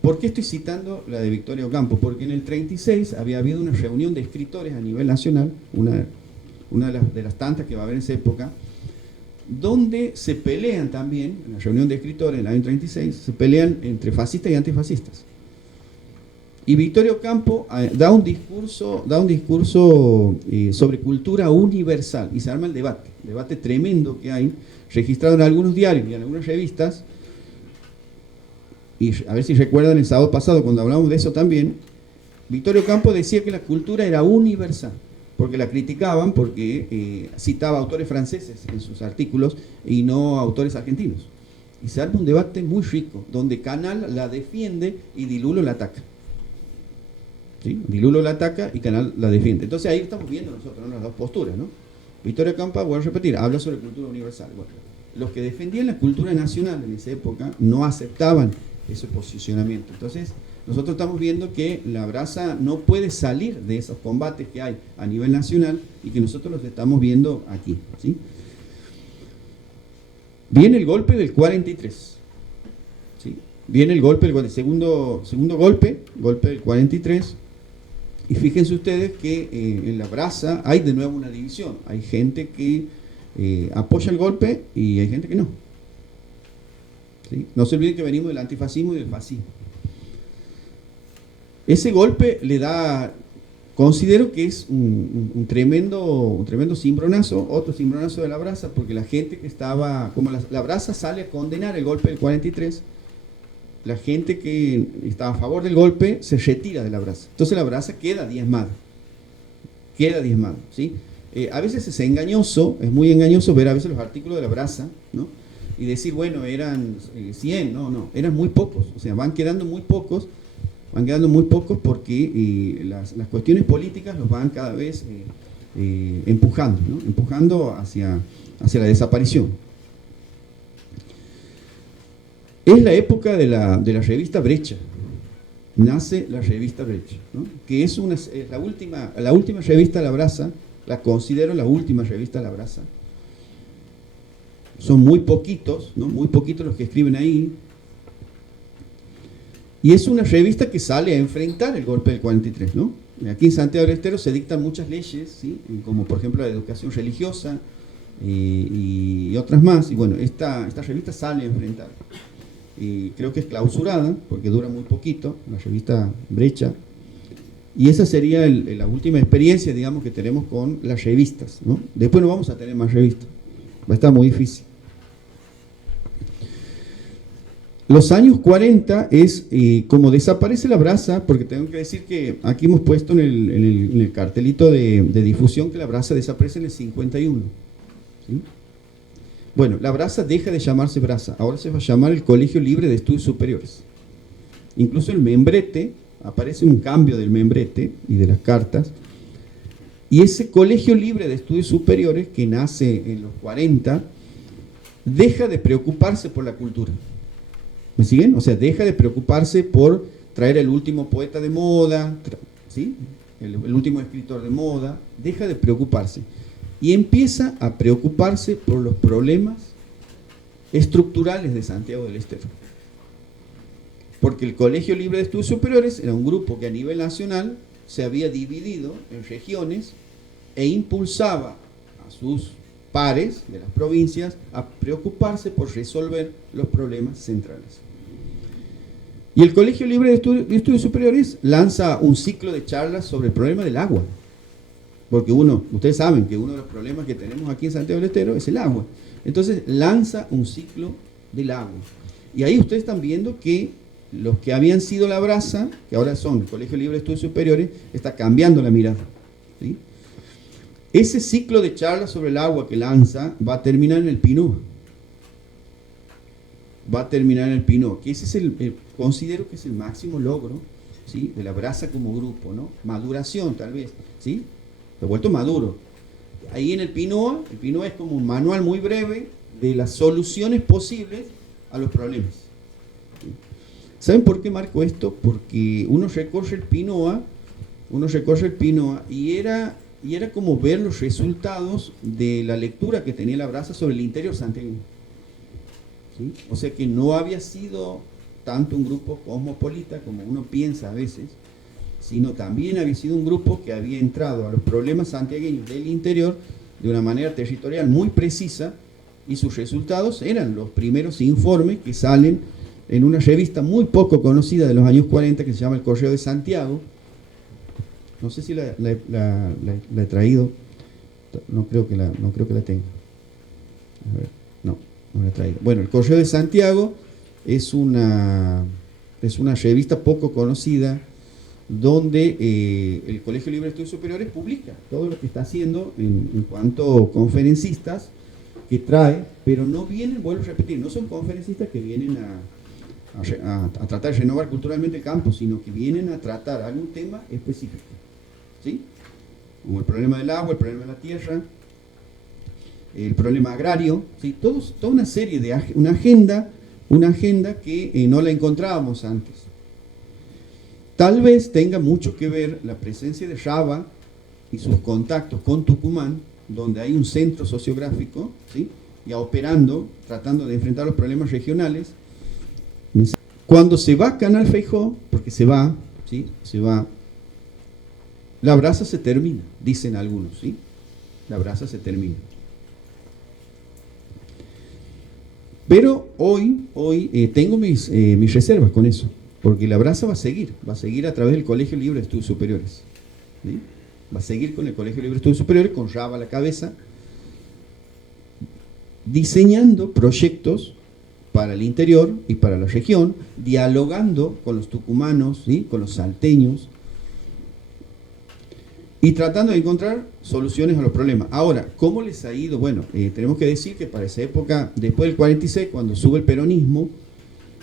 ¿por qué estoy citando la de Victoria Ocampo? Porque en el 36 había habido una reunión de escritores a nivel nacional, una de las tantas que va a haber en esa época, donde se pelean también, en la reunión de escritores en el año 36, se pelean entre fascistas y antifascistas. Y Victoria Ocampo da un discurso sobre cultura universal y se arma el debate tremendo que hay, registrado en algunos diarios y en algunas revistas. Y a ver si recuerdan el sábado pasado cuando hablamos de eso también, Victoria Ocampo decía que la cultura era universal, porque la criticaban porque citaba autores franceses en sus artículos y no autores argentinos. Y se arma un debate muy rico, donde Canal la defiende y Di Lullo la ataca. ¿Sí? Di Lullo la ataca y Canal la defiende. Entonces ahí estamos viendo nosotros, ¿no?, las dos posturas, ¿no? Victoria Ocampo, voy a repetir, habla sobre cultura universal. Bueno, los que defendían la cultura nacional en esa época no aceptaban ese posicionamiento. Entonces, nosotros estamos viendo que la brasa no puede salir de esos combates que hay a nivel nacional y que nosotros los estamos viendo aquí, ¿sí? Viene el golpe del 43. ¿Sí? Viene el golpe, el segundo golpe del 43. Y fíjense ustedes que en la brasa hay de nuevo una división. Hay gente que apoya el golpe y hay gente que no. ¿Sí? No se olviden que venimos del antifascismo y del fascismo. Ese golpe le da, considero que es un tremendo cimbronazo, otro cimbronazo de la brasa, porque la gente que estaba, como la brasa sale a condenar el golpe del 43, la gente que estaba a favor del golpe se retira de la brasa. Entonces la brasa queda diezmada. ¿Sí? A veces es engañoso, es muy engañoso ver a veces los artículos de la brasa, ¿no? Y decir, bueno, eran 100, no, eran muy pocos. O sea, van quedando muy pocos porque las cuestiones políticas los van cada vez empujando, ¿no? Empujando hacia la desaparición. Es la época de la revista Brecha. Nace la revista Brecha, ¿no? Que es la última revista de la brasa, la considero la última revista de la brasa. Son muy poquitos, ¿no? Muy poquitos los que escriben ahí. Y es una revista que sale a enfrentar el golpe del 43, ¿no? Aquí en Santiago del Estero se dictan muchas leyes, ¿sí? Como por ejemplo la educación religiosa y otras más. Y bueno, esta revista sale a enfrentar. Y creo que es clausurada, porque dura muy poquito, la revista Brecha. Y esa sería la última experiencia, digamos, que tenemos con las revistas, ¿no? Después no vamos a tener más revistas. Va a estar muy difícil. Los años 40 es como desaparece la brasa, porque tengo que decir que aquí hemos puesto en el cartelito de difusión que la brasa desaparece en el 51. ¿Sí? Bueno, la brasa deja de llamarse brasa, ahora se va a llamar el Colegio Libre de Estudios Superiores. Incluso el membrete, aparece un cambio del membrete y de las cartas, y ese Colegio Libre de Estudios Superiores, que nace en los 40, deja de preocuparse por la cultura. ¿Me siguen? O sea, deja de preocuparse por traer el último poeta de moda, ¿sí? El último escritor de moda, deja de preocuparse. Y empieza a preocuparse por los problemas estructurales de Santiago del Estero. Porque el Colegio Libre de Estudios Superiores era un grupo que a nivel nacional se había dividido en regiones e impulsaba a sus pares de las provincias a preocuparse por resolver los problemas centrales. Y el Colegio Libre de Estudios Superiores lanza un ciclo de charlas sobre el problema del agua. Porque ustedes saben que uno de los problemas que tenemos aquí en Santiago del Estero es el agua. Entonces lanza un ciclo del agua. Y ahí ustedes están viendo que los que habían sido la brasa, que ahora son el Colegio Libre de Estudios Superiores, está cambiando la mirada, ¿sí? Ese ciclo de charlas sobre el agua que lanza va a terminar en el PINUA. Va a terminar en el PINUA, que ese es considero que es el máximo logro, ¿sí?, de la brasa como grupo, ¿no? Maduración, tal vez, ¿sí? Se ha vuelto maduro. Ahí en el PINUA es como un manual muy breve de las soluciones posibles a los problemas. ¿Sí? ¿Saben por qué marco esto? Porque uno recorre el PINUA y era como ver los resultados de la lectura que tenía la brasa sobre el interior santiagueño. ¿Sí? O sea que no había sido tanto un grupo cosmopolita como uno piensa a veces, sino también había sido un grupo que había entrado a los problemas santiagueños del interior de una manera territorial muy precisa, y sus resultados eran los primeros informes que salen en una revista muy poco conocida de los años 40 que se llama El Correo de Santiago. No sé si la he traído, no creo que la tenga. A ver, no la he traído. Bueno, El Correo de Santiago es una revista poco conocida donde el Colegio Libre de Estudios Superiores publica todo lo que está haciendo en cuanto a conferencistas que trae, pero no vienen, vuelvo a repetir, no son conferencistas que vienen a tratar de renovar culturalmente el campo, sino que vienen a tratar algún tema específico, ¿sí? Como el problema del agua, el problema de la tierra, el problema agrario, ¿sí? Toda una serie de una agenda que no la encontrábamos antes. Tal vez tenga mucho que ver la presencia de Raba y sus contactos con Tucumán, donde hay un centro sociográfico, ¿sí?, ya operando, tratando de enfrentar los problemas regionales. Cuando se va Canal Feijó, porque se va, ¿sí?, la brasa se termina, dicen algunos, ¿sí? La brasa se termina. Pero hoy tengo mis reservas con eso, porque la brasa va a seguir a través del Colegio Libre de Estudios Superiores, ¿sí? Va a seguir con el Colegio Libre de Estudios Superiores, con Raba a la cabeza, diseñando proyectos para el interior y para la región, dialogando con los tucumanos, ¿sí?, con los salteños, y tratando de encontrar soluciones a los problemas. Ahora, ¿cómo les ha ido? Bueno, tenemos que decir que para esa época, después del 46, cuando sube el peronismo,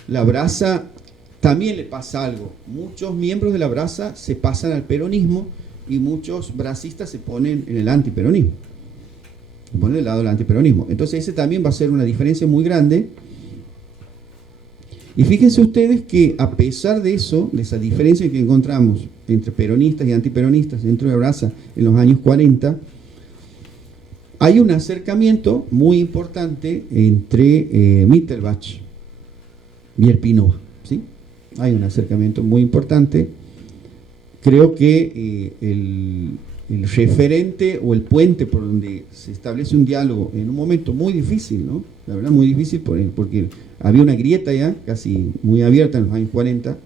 la brasa también le pasa algo. Muchos miembros de la brasa se pasan al peronismo y muchos brasistas se ponen en el antiperonismo. Se ponen del lado del antiperonismo. Entonces ese también va a ser una diferencia muy grande. Y fíjense ustedes que a pesar de eso, de esa diferencia que encontramos entre peronistas y antiperonistas dentro de la brasa en los años 40, hay un acercamiento muy importante entre Mittelbach y el PINUA, ¿sí? Hay un acercamiento muy importante. Creo que el referente o el puente por donde se establece un diálogo en un momento muy difícil, ¿no? La verdad muy difícil porque había una grieta ya casi muy abierta en los años 40,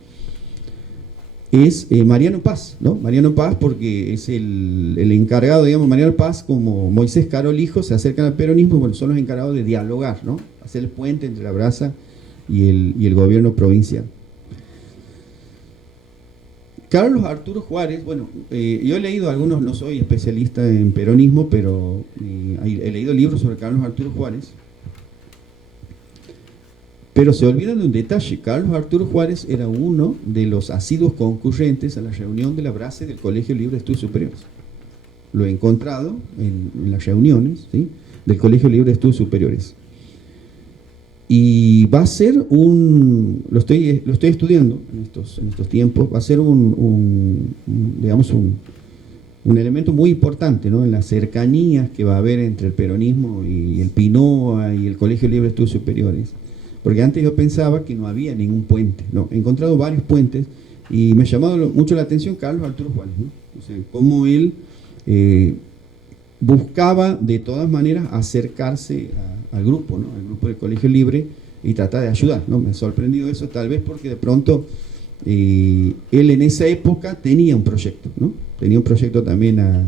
es Mariano Paz, ¿no? Mariano Paz, porque es el encargado, digamos, Mariano Paz, como Moisés Carol hijo, se acercan al peronismo, bueno, son los encargados de dialogar, ¿no? Hacer el puente entre la brasa y el gobierno provincial. Carlos Arturo Juárez, bueno, yo he leído algunos, no soy especialista en peronismo, pero he leído libros sobre Carlos Arturo Juárez. Pero se olvidan de un detalle: Carlos Arturo Juárez era uno de los asiduos concurrentes a la reunión de la brasa del Colegio Libre de Estudios Superiores. Lo he encontrado en las reuniones, ¿sí?, del Colegio Libre de Estudios Superiores. Y va a ser lo estoy estudiando en estos tiempos, va a ser digamos, un elemento muy importante, ¿no? En las cercanías que va a haber entre el peronismo y el PINOA y el Colegio Libre de Estudios Superiores. Porque antes yo pensaba que no había ningún puente, ¿no? He encontrado varios puentes y me ha llamado mucho la atención Carlos Arturo Juárez, ¿no? O sea, cómo él buscaba de todas maneras acercarse al grupo, ¿no? Al grupo del Colegio Libre y tratar de ayudar, ¿no? Me ha sorprendido eso, tal vez porque de pronto él en esa época tenía un proyecto, ¿no? Tenía un proyecto también a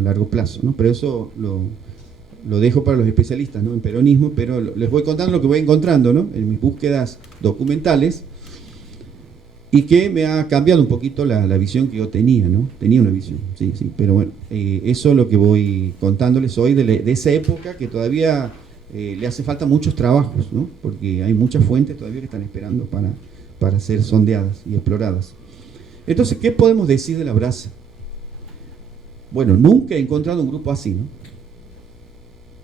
largo plazo, ¿no? Pero eso lo dejo para los especialistas, ¿no? En peronismo, pero les voy contando lo que voy encontrando, ¿no? En mis búsquedas documentales, y que me ha cambiado un poquito la visión que yo tenía, ¿no? Tenía una visión, sí, pero bueno, eso es lo que voy contándoles hoy de esa época que todavía le hace falta muchos trabajos, ¿no? Porque hay muchas fuentes todavía que están esperando para ser sondeadas y exploradas. Entonces, ¿qué podemos decir de la brasa? Bueno, nunca he encontrado un grupo así, ¿no?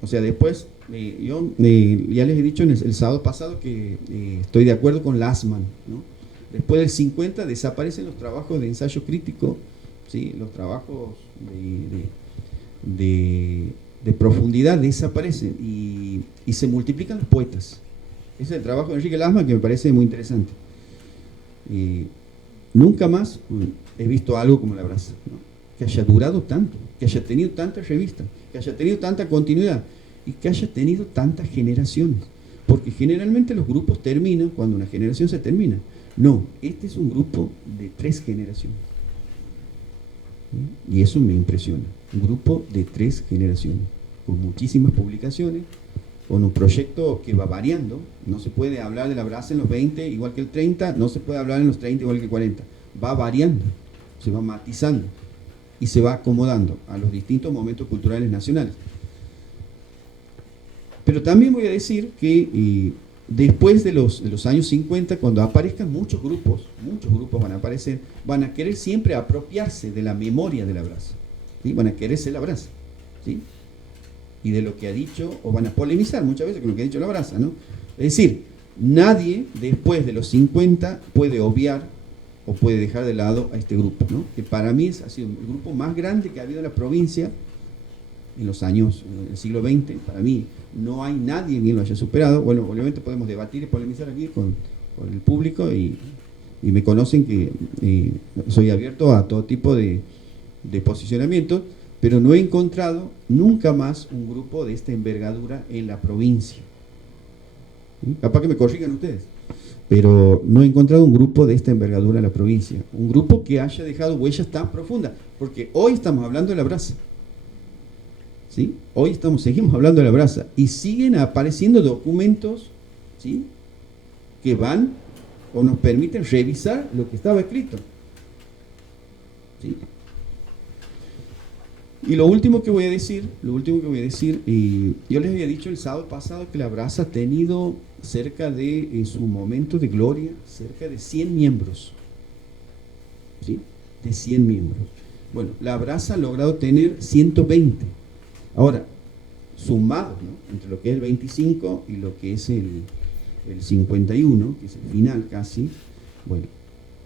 O sea, después, yo ya les he dicho el sábado pasado que estoy de acuerdo con Lassmann, ¿no? Después del 50 desaparecen los trabajos de ensayo crítico, ¿sí? Los trabajos de profundidad desaparecen y se multiplican los poetas. Ese es el trabajo de Enrique Lassmann, que me parece muy interesante. Nunca más he visto algo como La Brasa, ¿no? Que haya durado tanto, que haya tenido tantas revistas, que haya tenido tanta continuidad y que haya tenido tantas generaciones. Porque generalmente los grupos terminan cuando una generación se termina. No, este es un grupo de 3 generaciones. Y eso me impresiona. Un grupo de 3 generaciones, con muchísimas publicaciones, con un proyecto que va variando. No se puede hablar de La Brasa en los 20 igual que el 30, no se puede hablar en los 30 igual que el 40. Va variando, se va matizando y se va acomodando a los distintos momentos culturales nacionales. Pero también voy a decir que después de los años 50, cuando aparezcan muchos grupos van a aparecer, van a querer siempre apropiarse de la memoria de La Brasa, ¿sí? Van a querer ser La Brasa, ¿sí? Y de lo que ha dicho, o van a polemizar muchas veces con lo que ha dicho La Brasa, ¿no? Es decir, nadie después de los 50 puede obviar o puede dejar de lado a este grupo, ¿no? Que para mí ha sido el grupo más grande que ha habido en la provincia en los años del siglo XX. Para mí no hay nadie que lo haya superado. Bueno, obviamente podemos debatir y polemizar aquí con el público y me conocen que soy abierto a todo tipo de posicionamientos, pero no he encontrado nunca más un grupo de esta envergadura en la provincia. ¿Sí? Capaz que me corrijan ustedes, pero no he encontrado un grupo de esta envergadura en la provincia, un grupo que haya dejado huellas tan profundas, porque hoy estamos hablando de La Brasa, ¿sí? Hoy seguimos hablando de La Brasa y siguen apareciendo documentos, ¿sí? Que van o nos permiten revisar lo que estaba escrito, ¿sí? Y lo último que voy a decir, yo les había dicho el sábado pasado que La Brasa ha tenido cerca de, en su momento de gloria, cerca de 100 miembros, ¿sí? De 100 miembros. Bueno, La Brasa ha logrado tener 120. Ahora, sumados, ¿no? Entre lo que es el 25 y lo que es el 51, que es el final casi, bueno,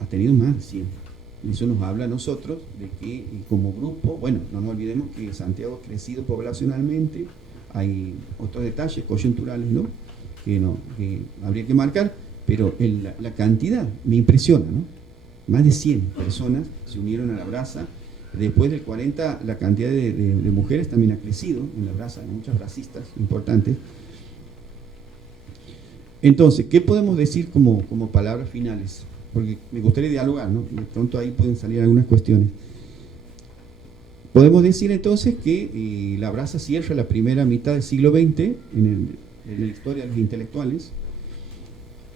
ha tenido más de 100. Eso nos habla a nosotros de que como grupo, bueno, no nos olvidemos que Santiago ha crecido poblacionalmente, hay otros detalles coyunturales, ¿no? Que habría que marcar, pero la cantidad me impresiona, ¿no? Más de 100 personas se unieron a La Brasa. Después del 40, la cantidad de mujeres también ha crecido en La Brasa, hay muchas brasistas importantes. Entonces, ¿qué podemos decir como palabras finales? Porque me gustaría dialogar, ¿no? De pronto ahí pueden salir algunas cuestiones. Podemos decir entonces que La Brasa cierra la primera mitad del siglo XX en la historia de los intelectuales,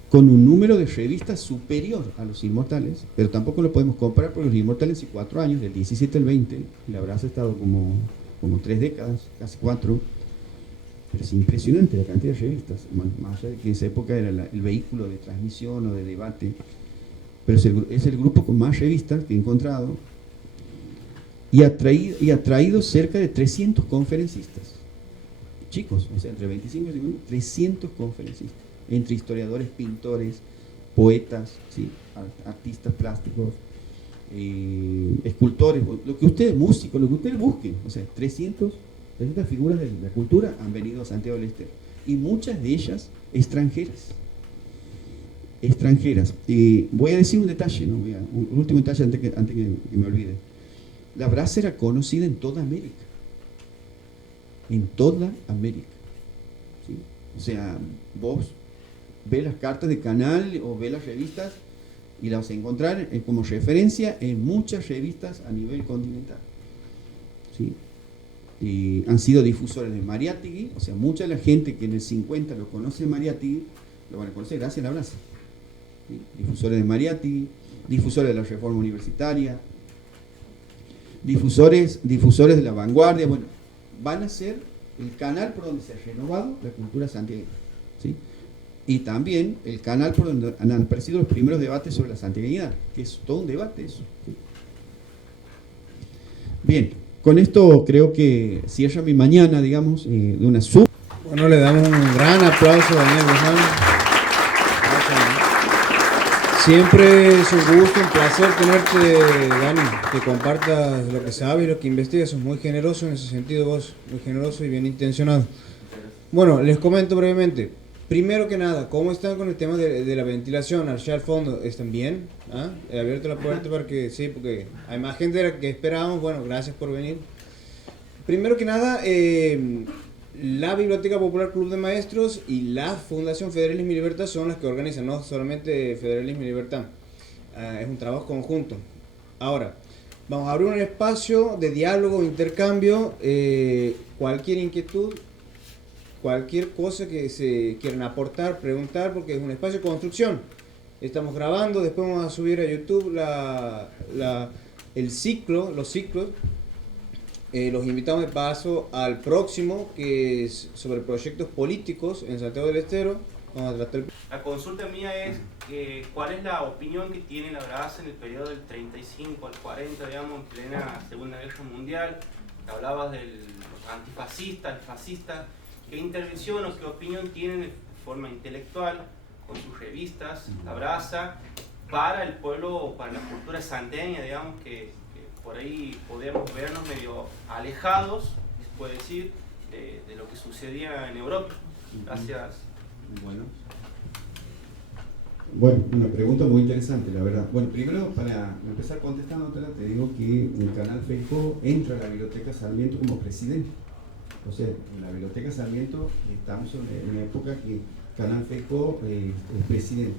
con un número de revistas superior a Los Inmortales, pero tampoco lo podemos comparar porque Los Inmortales hace 4 años, del 17 al 20, y La Brasa ha estado como 3 décadas, casi 4, pero es impresionante la cantidad de revistas, más allá de que en esa época era el vehículo de transmisión o de debate, pero es el grupo con más revistas que he encontrado, y ha traído cerca de 300 conferencistas. chicos, o sea, entre 25 y 50, 300 conferencistas, entre historiadores, pintores, poetas, ¿sí? Artistas plásticos, escultores, lo que ustedes, músicos, lo que ustedes busquen, o sea, 300 figuras de la cultura han venido a Santiago del Estero, y muchas de ellas extranjeras. Voy a decir un detalle, ¿no? Un último detalle antes que me olvide. La brasa era conocida en toda América. En toda América. ¿Sí? O sea, vos ves las cartas de Canal o ves las revistas y las vas a encontrar como referencia en muchas revistas a nivel continental. ¿Sí? Han sido difusores de Mariátegui, o sea, mucha de la gente que en el 50 lo conoce Mariátegui, lo van a conocer gracias a la brasa. ¿Sí? Difusores de Mariátegui, difusores de la reforma universitaria, difusores de la vanguardia, bueno, van a ser el canal por donde se ha renovado la cultura santiagueña, ¿sí? Y también el canal por donde han aparecido los primeros debates sobre la santiagueñidad, que es todo un debate eso, ¿sí? Bien, con esto creo que cierra mi mañana, digamos, de una sub. Bueno, le damos un gran aplauso a Daniel Guzmán. Siempre es un gusto, un placer tenerte, Dani, que compartas lo que sabes y lo que investigas. Sos muy generoso en ese sentido, vos, muy generoso y bien intencionado. Bueno, les comento brevemente. Primero que nada, ¿cómo están con el tema de la ventilación? Allá al fondo, ¿están bien? ¿Ah? He abierto la puerta para que, sí, porque hay más gente de la que esperábamos. Bueno, gracias por venir. Primero que nada, la Biblioteca Popular Club de Maestros y la Fundación Federalismo y Libertad son las que organizan, no solamente Federalismo y Libertad. Es un trabajo conjunto. Ahora, vamos a abrir un espacio de diálogo, intercambio, cualquier inquietud, cualquier cosa que se quieran aportar, preguntar, porque es un espacio de construcción. Estamos grabando, después vamos a subir a YouTube los ciclos. Los invitamos de paso al próximo, que es sobre proyectos políticos en Santiago del Estero. Vamos a tratar. La consulta mía es ¿cuál es la opinión que tiene la brasa en el periodo del 35 al 40, digamos, en plena Segunda Guerra Mundial? Hablabas de los antifascistas, el fascista. ¿Qué intervención o qué opinión tienen de forma intelectual con sus revistas, la brasa, para el pueblo, para la cultura santeña, digamos, que por ahí podíamos vernos medio alejados, se puede decir, de lo que sucedía en Europa? Gracias. Bueno, una pregunta muy interesante, la verdad. Bueno, primero, para empezar contestándote, te digo que el Canal Feijó entra a la Biblioteca Sarmiento como presidente. O sea, en la Biblioteca Sarmiento estamos en una época que Canal Feijó es presidente.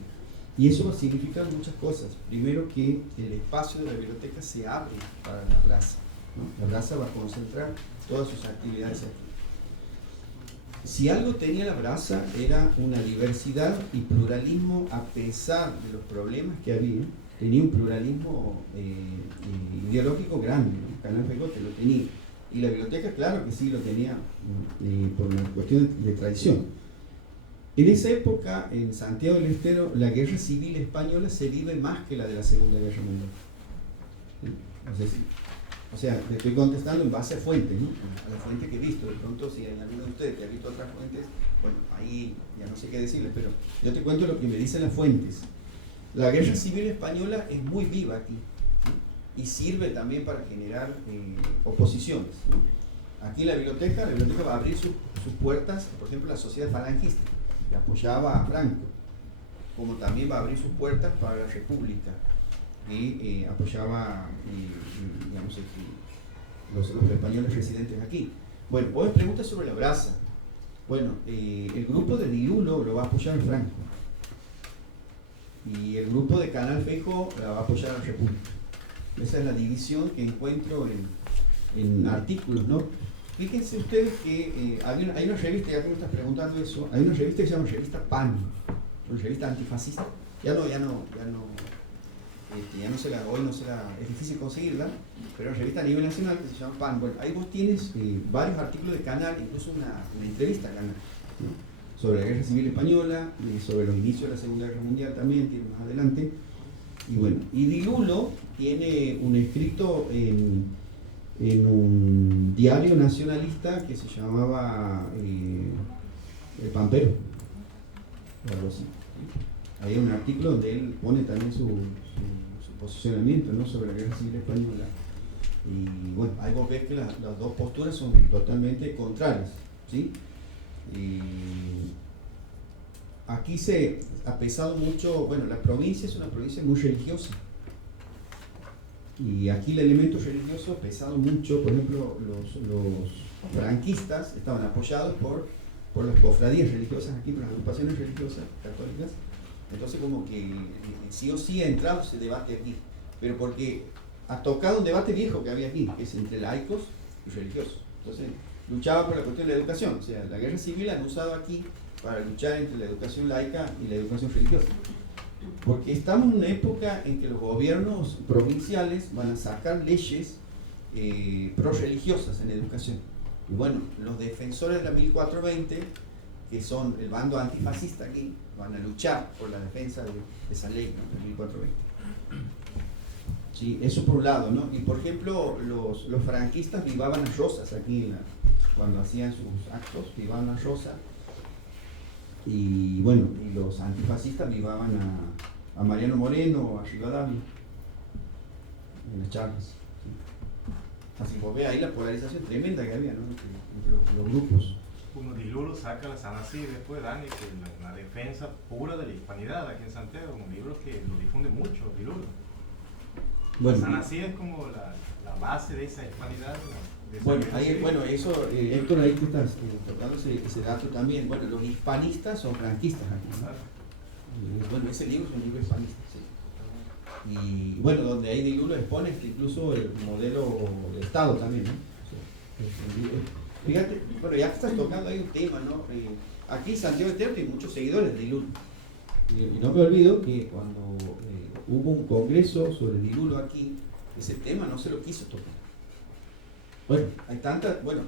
Y eso va a significar muchas cosas. Primero, que el espacio de la biblioteca se abre para la brasa, ¿no? La brasa va a concentrar todas sus actividades aquí. Si algo tenía la brasa era una diversidad y pluralismo, a pesar de los problemas que había. Tenía un pluralismo ideológico grande, ¿no? Canal Feijó lo tenía. Y la biblioteca, claro que sí lo tenía, por una cuestión de tradición. En esa época, en Santiago del Estero, la guerra civil española se vive más que la de la Segunda Guerra Mundial. ¿Sí? O sea, te estoy contestando en base a fuentes, ¿no? A la fuente que he visto. De pronto, si hay alguno de ustedes que ha visto otras fuentes, bueno, ahí ya no sé qué decirles, pero yo te cuento lo que me dicen las fuentes. La guerra civil española es muy viva aquí, ¿sí? Y sirve también para generar oposiciones, ¿no? Aquí la biblioteca va a abrir sus puertas, por ejemplo, la Sociedad Falangista, que apoyaba a Franco, como también va a abrir sus puertas para la República, que apoyaba, digamos, los españoles residentes aquí. Bueno, vos me preguntas sobre la brasa. Bueno, el grupo de Dirulo lo va a apoyar a Franco, y el grupo de Canal Feijó la va a apoyar a la República. Esa es la división que encuentro en artículos, ¿no? Fíjense ustedes que hay una revista, ya que me estás preguntando eso, hay una revista que se llama Revista PAN, una revista antifascista. Ya no se la, hoy no se la, es difícil conseguirla, pero una revista a nivel nacional que se llama PAN. Bueno, ahí vos tienes varios artículos de Canal, incluso una entrevista a Canal, ¿no? Sobre la Guerra Civil Española, sobre los inicios de la Segunda Guerra Mundial también, tiene más adelante. Y bueno, y Dilulo tiene un escrito en un diario nacionalista que se llamaba El Pampero, o algo así. Hay un artículo donde él pone también su posicionamiento, ¿no?, sobre la Guerra Civil Española. Y bueno, ahí vos ves que las dos posturas son totalmente contrarias, ¿sí? Y aquí se ha pesado mucho, bueno, la provincia es una provincia muy religiosa. Y aquí el elemento religioso ha pesado mucho. Por ejemplo, los franquistas estaban apoyados por las cofradías religiosas aquí, por las agrupaciones religiosas católicas. Entonces como que sí o sí ha entrado ese debate aquí, pero porque ha tocado un debate viejo que había aquí, que es entre laicos y religiosos. Entonces luchaba por la cuestión de la educación, o sea, la guerra civil la han usado aquí para luchar entre la educación laica y la educación religiosa. Porque estamos en una época en que los gobiernos provinciales van a sacar leyes pro-religiosas en educación. Y bueno, los defensores de la 1420, que son el bando antifascista aquí, van a luchar por la defensa de esa ley, ¿no?, de 1420. Sí, eso por un lado, ¿no? Y por ejemplo, los franquistas vivaban a Rosas aquí, cuando hacían sus actos, vivaban a Rosas. Y bueno, y los antifascistas vivaban a Mariano Moreno o a Rivadavia, en las charlas. ¿Sí? Así que vos ves ahí la polarización tremenda que había, ¿no?, entre los grupos. Como Di Lulo saca la San Así después, Dani, que la defensa pura de la hispanidad aquí en Santiago, un libro que lo difunde mucho, Di Lulo. Bueno, San Así es como la base de esa hispanidad. Bueno, ahí, bueno, eso, Héctor, ahí tú estás tocando ese dato también. Bueno, los hispanistas son franquistas aquí, ¿no? Bueno, ese libro es un libro hispanista, sí. Y bueno, donde ahí Di Lulo expone incluso el modelo de Estado también, ¿no? Fíjate, bueno, ya que estás tocando ahí un tema, ¿no? Aquí Santiago Estero tiene muchos seguidores de Di Lulo. Y no me olvido que cuando hubo un congreso sobre Di Lulo aquí, ese tema no se lo quiso tocar. Bueno, hay tanta, bueno,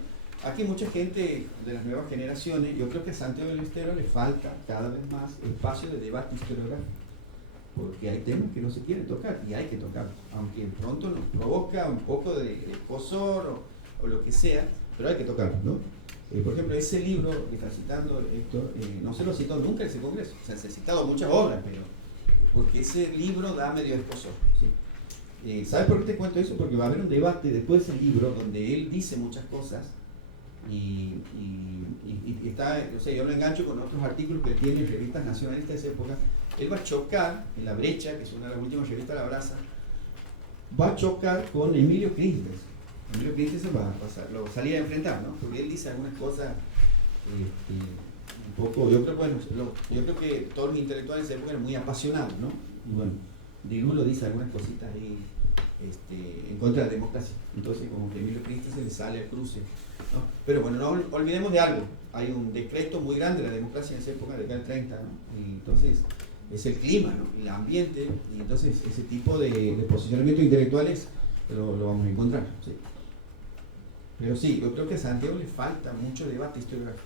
aquí mucha gente de las nuevas generaciones, yo creo que a Santiago del Estero le falta cada vez más espacio de debate historiográfico, porque hay temas que no se quieren tocar y hay que tocarlos, aunque pronto nos provoca un poco de escozor o lo que sea, pero hay que tocarlos, ¿no? Por ejemplo, ese libro que está citando Héctor, no se lo citó nunca en ese congreso, o sea, se han citado muchas obras, pero porque ese libro da medio escozor, ¿sí? ¿Sabes por qué te cuento eso? Porque va a haber un debate después de ese libro donde él dice muchas cosas y está, o sea, yo lo engancho con otros artículos que tiene en revistas nacionalistas de esa época. Él va a chocar en La Brecha, que es una de las últimas revistas de La Brasa, va a chocar con Emilio Cristes. Emilio Cristes lo salía a enfrentar, ¿no? Porque él dice algunas cosas un poco, yo creo que todos los intelectuales de esa época eran muy apasionados, ¿no? Y bueno, Di Lulo dice algunas cositas ahí en contra de la democracia. Entonces, como que Emilio Cristes se le sale al cruce, ¿no? Pero bueno, no olvidemos de algo. Hay un decreto muy grande de la democracia en esa época, de acá del 30, ¿no? Y entonces, es el clima, ¿no?, el ambiente, y entonces ese tipo de posicionamientos intelectuales lo vamos a encontrar, ¿sí? Pero sí, yo creo que a Santiago le falta mucho debate historiográfico,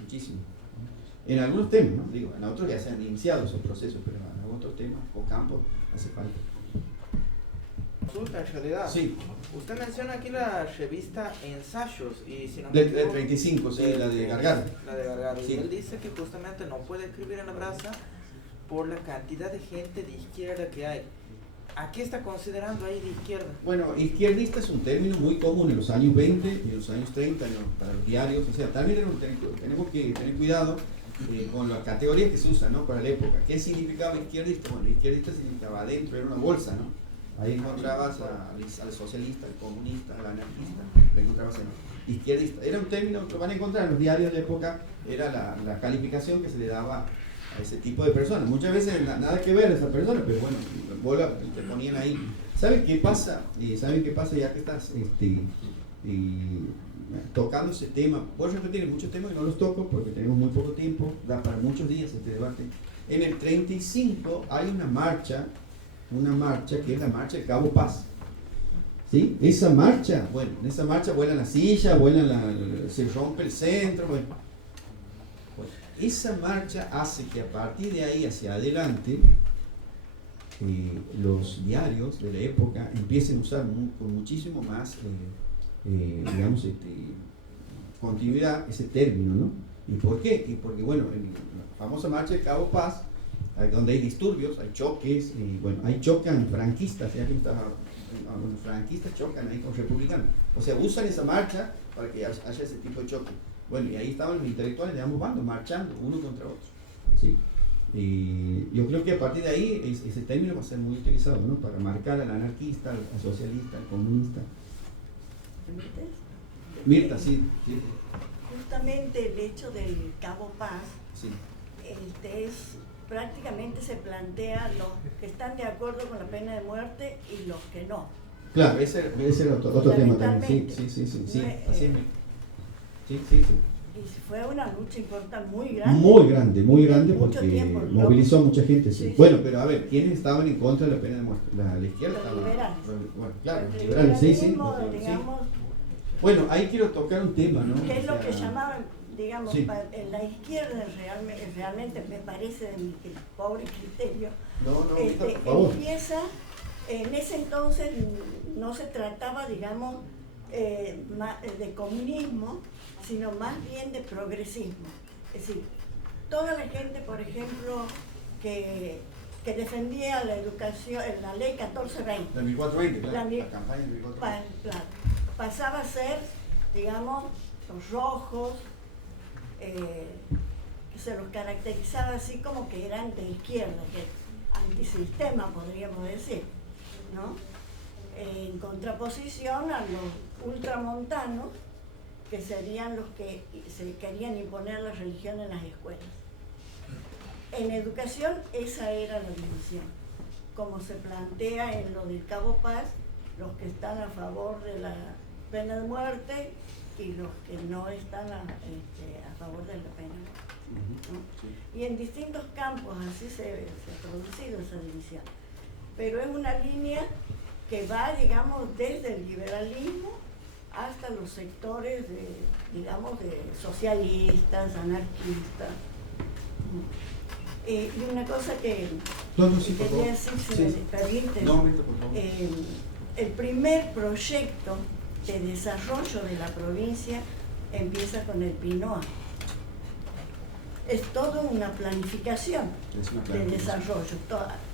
muchísimo. En algunos temas, ¿no? Digo, en otros ya se han iniciado esos procesos, pero en otros temas o campos hace falta. Consulta, en realidad. Sí. Usted menciona aquí la revista Ensayos y si no me Del equivoco, 35, sí, la de Gargaro. La de Gargaro. Sí. Y él dice que justamente no puede escribir en La Brasa por la cantidad de gente de izquierda que hay. ¿A qué está considerando ahí de izquierda? Bueno, izquierdista es un término muy común en los años 20 y en los años 30 para los diarios. O sea, también tenemos que tener cuidado con las categorías que se usan, ¿no?, para la época. ¿Qué significaba izquierdista? Bueno, izquierdista significaba adentro, era una bolsa, ¿no? Ahí encontrabas al socialista, al comunista, al anarquista, lo encontrabas en izquierdista. Era un término que van a encontrar en los diarios de la época, era la calificación que se le daba a ese tipo de personas. Muchas veces nada que ver a esa persona, pero bueno, te ponían ahí. ¿Saben qué pasa? Ya que estás tocando ese tema? Por ejemplo, tiene muchos temas que no los toco porque tenemos muy poco tiempo, da para muchos días este debate. En el 35 hay una marcha que es la marcha del Cabo Paz. ¿Sí? Esa marcha, bueno, en esa marcha vuelan las sillas, se rompe el centro, bueno. Esa marcha hace que a partir de ahí hacia adelante los diarios de la época empiecen a usar con muchísimo más digamos, continuidad ese término, ¿no? ¿Y por qué? Y porque, bueno, en la famosa marcha de Cabo Paz, donde hay disturbios, hay choques, y bueno, ahí chocan franquistas, los franquistas chocan ahí con republicanos, o sea, usan esa marcha para que haya ese tipo de choque. Bueno, y ahí estaban los intelectuales de ambos bandos marchando, uno contra otro, ¿sí? Y yo creo que a partir de ahí ese término va a ser muy utilizado, ¿no? Para marcar al anarquista, al socialista, al comunista. Mirta, sí. Justamente el hecho del Cabo Paz, Sí. prácticamente se plantea los que están de acuerdo con la pena de muerte y los que no. Claro, ese era otro tema también. Sí, así es. Sí. Y fue una lucha importante, muy grande. Muy grande Mucho porque tiempo, movilizó a mucha gente. Sí. Bueno, pero a ver, ¿quiénes estaban en contra de la pena de muerte? La izquierda Los estaba. liberales. Bueno, claro, El los liberales, sí. liberalismo, digamos, Bueno, ahí quiero tocar un tema, ¿no? que es O lo que sea, llamaban, digamos, sí. en la izquierda realmente me parece de mi pobre criterio, por favor. empieza, en ese entonces no se trataba, digamos, de comunismo, sino más bien de progresismo. Es decir, toda la gente, por ejemplo, que defendía la educación, la ley 1420, La 1420, claro, La la campaña de 1420. pasaba a ser, digamos, los rojos, que se los caracterizaba así como que eran de izquierda, que antisistema podríamos decir, ¿no? En contraposición a los ultramontanos, que serían los que se querían imponer la religión en las escuelas. En educación esa era la división, como se plantea en lo del Cabo Paz, los que están a favor de la pena de muerte y los que no están a favor de la pena de muerte, ¿no? Y en distintos campos así se ha producido esa división. Pero es una línea que va, digamos, desde el liberalismo hasta los sectores digamos, de socialistas, anarquistas. Y una cosa que quería decir, si me permite, el primer proyecto de desarrollo de la provincia empieza con el PINOA. Es toda una planificación de desarrollo,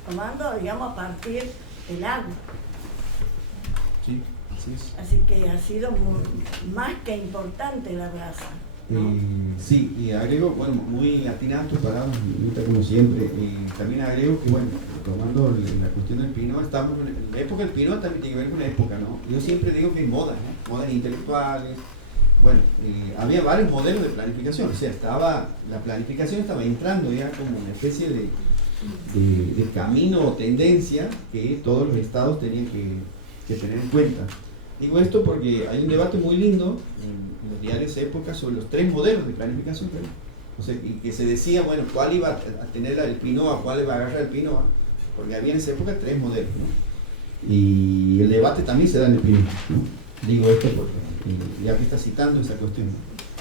tomando, digamos, a partir del agua. Sí, así es. Así que ha sido más que importante la brasa, ¿no? Sí, y agrego, bueno, muy atinadas tus palabras, como siempre, y también agrego que, bueno, tomando la cuestión del Pinoa, estamos en la época del Pinoa también tiene que ver con la época, ¿no? Yo siempre digo que hay modas, ¿no? Modas intelectuales, bueno, había varios modelos de planificación, o sea, la planificación estaba entrando ya como una especie de camino o tendencia que todos los estados tenían que tener en cuenta. Digo esto porque hay un debate muy lindo en los diarios de época sobre los 3 modelos de planificación, ¿verdad? O sea, y que se decía, bueno, cuál iba a tener el PINOA, cuál iba a agarrar el PINOA, porque había en esa época 3 modelos, ¿no? Y el debate también se da en el PINOA, ¿no? Digo esto porque ya que está citando esa cuestión, ¿no?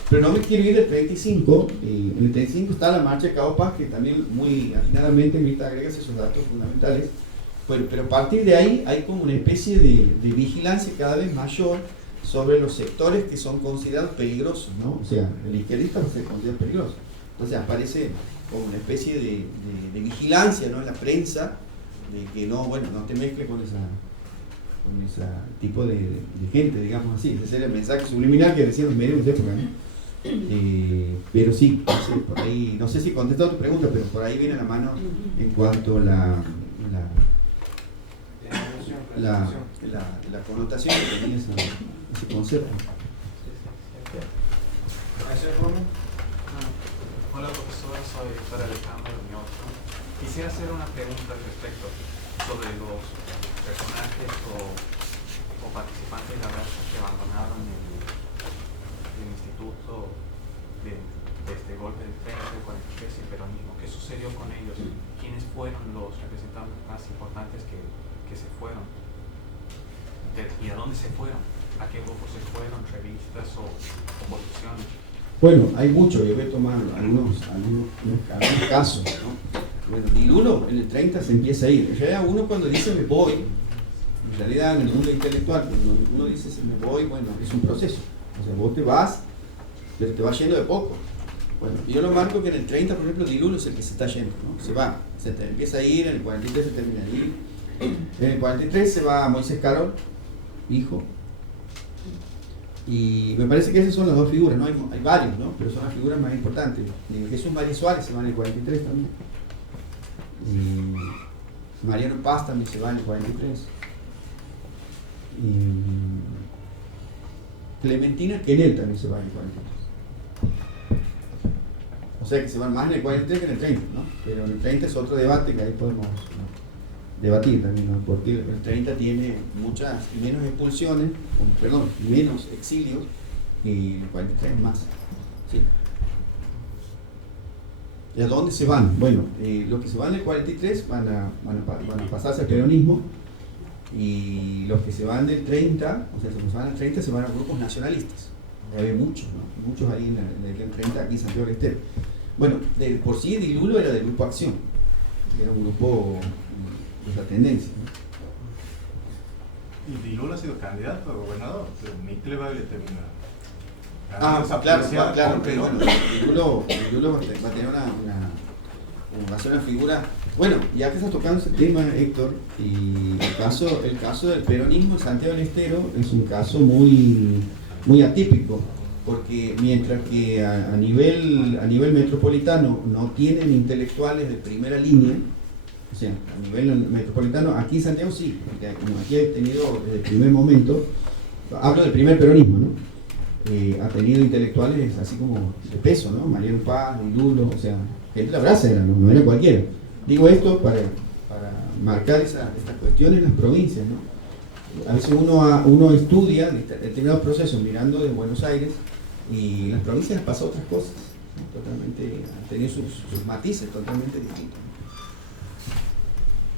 Pero no me quiero ir del 35, en el 35 está la marcha de Cabo Paz, que también muy afinadamente Mirta agrega esos datos fundamentales. Pero a partir de ahí hay como una especie de vigilancia cada vez mayor sobre los sectores que son considerados peligrosos, ¿no? O sea, el izquierdista va a ser considerado peligroso. Entonces aparece como una especie de vigilancia, ¿no? En la prensa, de que no te mezcles con ese tipo de gente, digamos así. Ese era el mensaje subliminal que decían los medios de época, ¿no? Pero sí, por ahí, no sé si contestó a tu pregunta, pero por ahí viene la mano en cuanto a la connotación que tenía ese concepto. Hola profesor, soy Víctor Alejandro Ñoto. Quisiera hacer una pregunta al respecto sobre los personajes o participantes de la raza que abandonaron el instituto de este golpe del 30, del 43 y el peronismo. ¿Qué sucedió con ellos? ¿Quiénes fueron los representantes más importantes que se fueron? ¿Y a dónde se fueron? ¿A qué grupos se fueron? ¿Revistas o oposiciones? Bueno, hay mucho, yo voy a tomar algunos casos, ¿no? Bueno, y uno en el 30 se empieza a ir. En realidad uno cuando dice me voy, En realidad, en el mundo intelectual, cuando uno dice se me voy, bueno, es un proceso. O sea, vos te vas, pero te vas yendo de poco. Bueno, yo lo marco que en el 30, por ejemplo, Dilulo es el que se está yendo, ¿no? Se va, empieza a ir, en el 43 se termina de ir. En el 43 se va Moisés Carol, hijo. Y me parece que esas son las dos figuras, ¿no? Hay varios, ¿no? Pero son las figuras más importantes. Jesús María Suárez se va en el 43 también. Y Mariano Paz también se va en el 43. Y Clementina Quenel también se va en el 43. O sea que se van más en el 43 que en el 30, ¿no? Pero en el 30 es otro debate que ahí podemos, ¿no?, debatir también, ¿no? Porque el 30 tiene menos expulsiones, menos exilios, y el 43 más. ¿Sí? ¿Y a dónde se van? Bueno, los que se van del 43 van a pasarse al peronismo, y los que se van del 30, o sea, los que se van al 30 se van a grupos nacionalistas. Hay muchos, ¿no? Muchos ahí en el 30, aquí en Santiago del Estero. Bueno, por sí Dilulo era del Grupo Acción, que era un grupo de esa tendencia, ¿no? Y Dilulo ha sido candidato a gobernador, pero Micle va a terminar. Claro, pero bueno, Dilulo va a tener va a ser una figura. Bueno, ya que estás tocando ese tema, Héctor, y el caso del peronismo en Santiago del Estero es un caso muy atípico, porque mientras que a nivel metropolitano no tienen intelectuales de primera línea, o sea, a nivel metropolitano, aquí en Santiago sí, porque aquí ha tenido desde el primer momento, hablo del primer peronismo, ¿no? Ha tenido intelectuales así como de peso, ¿no? Mariano Paz, Dilulo, o sea, gente de la brasa era, no era cualquiera. Digo esto para marcar estas cuestiones en las provincias, ¿no? A veces uno estudia determinados procesos mirando de Buenos Aires, y en las provincias les pasa otras cosas, ¿no? Totalmente, han tenido sus matices totalmente distintos.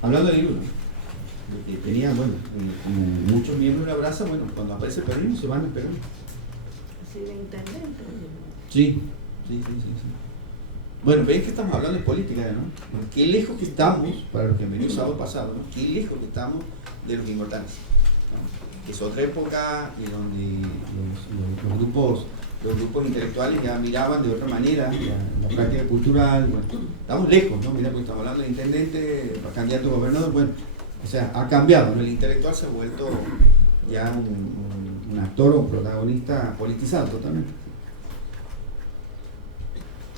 Hablando de Dilulo, que tenía, bueno, como muchos miembros de la brasa, bueno, cuando aparece el peronismo se van al peronismo. Sí, de intendente. Sí. Bueno, veis que estamos hablando de política, ¿no? Qué lejos que estamos, para los que me dio el sábado pasado, ¿no? Qué lejos que estamos de los inmortales, ¿no? Es otra época en donde los grupos intelectuales ya miraban de otra manera la práctica cultural. Bueno, estamos lejos, ¿no? Mira, porque estamos hablando de intendente, candidato a gobernador, bueno, o sea, ha cambiado, ¿no? El intelectual se ha vuelto ya un actor o un protagonista politizado totalmente.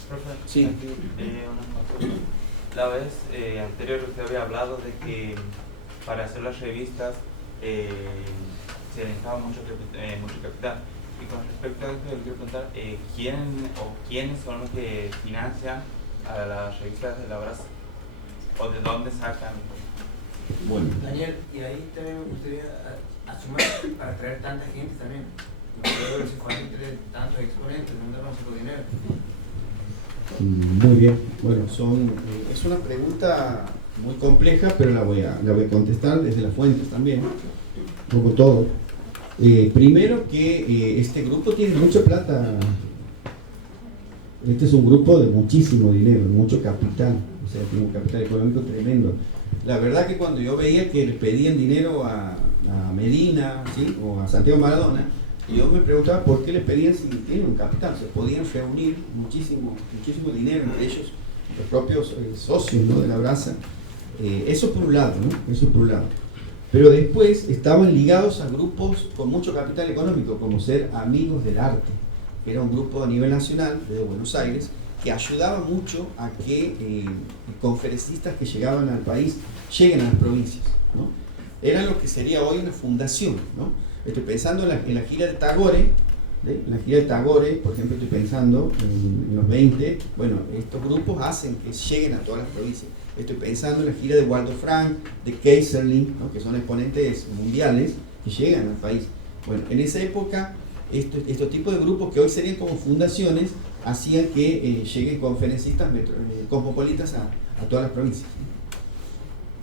Profe, Sí. aquí, una consulta. La vez anterior usted había hablado de que para hacer las revistas se necesitaba mucho capital. Y con respecto a esto, le quiero preguntar quiénes son los que financian a las revistas de la brasa, o de dónde sacan. Bueno. Daniel, y ahí también me gustaría asumir para traer tanta gente también. No puedo ver si fue entre tantos exponentes, ¿dónde vamos a sacar dinero? Muy bien, bueno, es una pregunta muy compleja, pero la voy a contestar desde las fuentes también, un poco todo. Primero que este grupo tiene mucha plata, este es un grupo de muchísimo dinero, mucho capital, o sea, tiene un capital económico tremendo. La verdad que cuando yo veía que le pedían dinero a Medina, ¿sí?, o a Santiago Maradona, yo me preguntaba por qué les pedían si tienen un capital. Se podían reunir muchísimo dinero, entre ellos los propios socios, ¿no?, de la brasa. Eso por un lado, ¿no? Eso por un lado. Pero después estaban ligados a grupos con mucho capital económico, como ser Amigos del Arte, que era un grupo a nivel nacional de Buenos Aires, que ayudaba mucho a que conferencistas que llegaban al país lleguen a las provincias, ¿no? Era lo que sería hoy una fundación, ¿no? Estoy pensando en la gira de Tagore, en la gira de Tagore, por ejemplo, estoy pensando en los 20, bueno, estos grupos hacen que lleguen a todas las provincias. Estoy pensando en la gira de Waldo Frank, de Kaiserling, ¿no?, que son exponentes mundiales que llegan al país. Bueno, en esa época, estos tipos de grupos que hoy serían como fundaciones, hacían que lleguen conferencistas cosmopolitas a todas las provincias.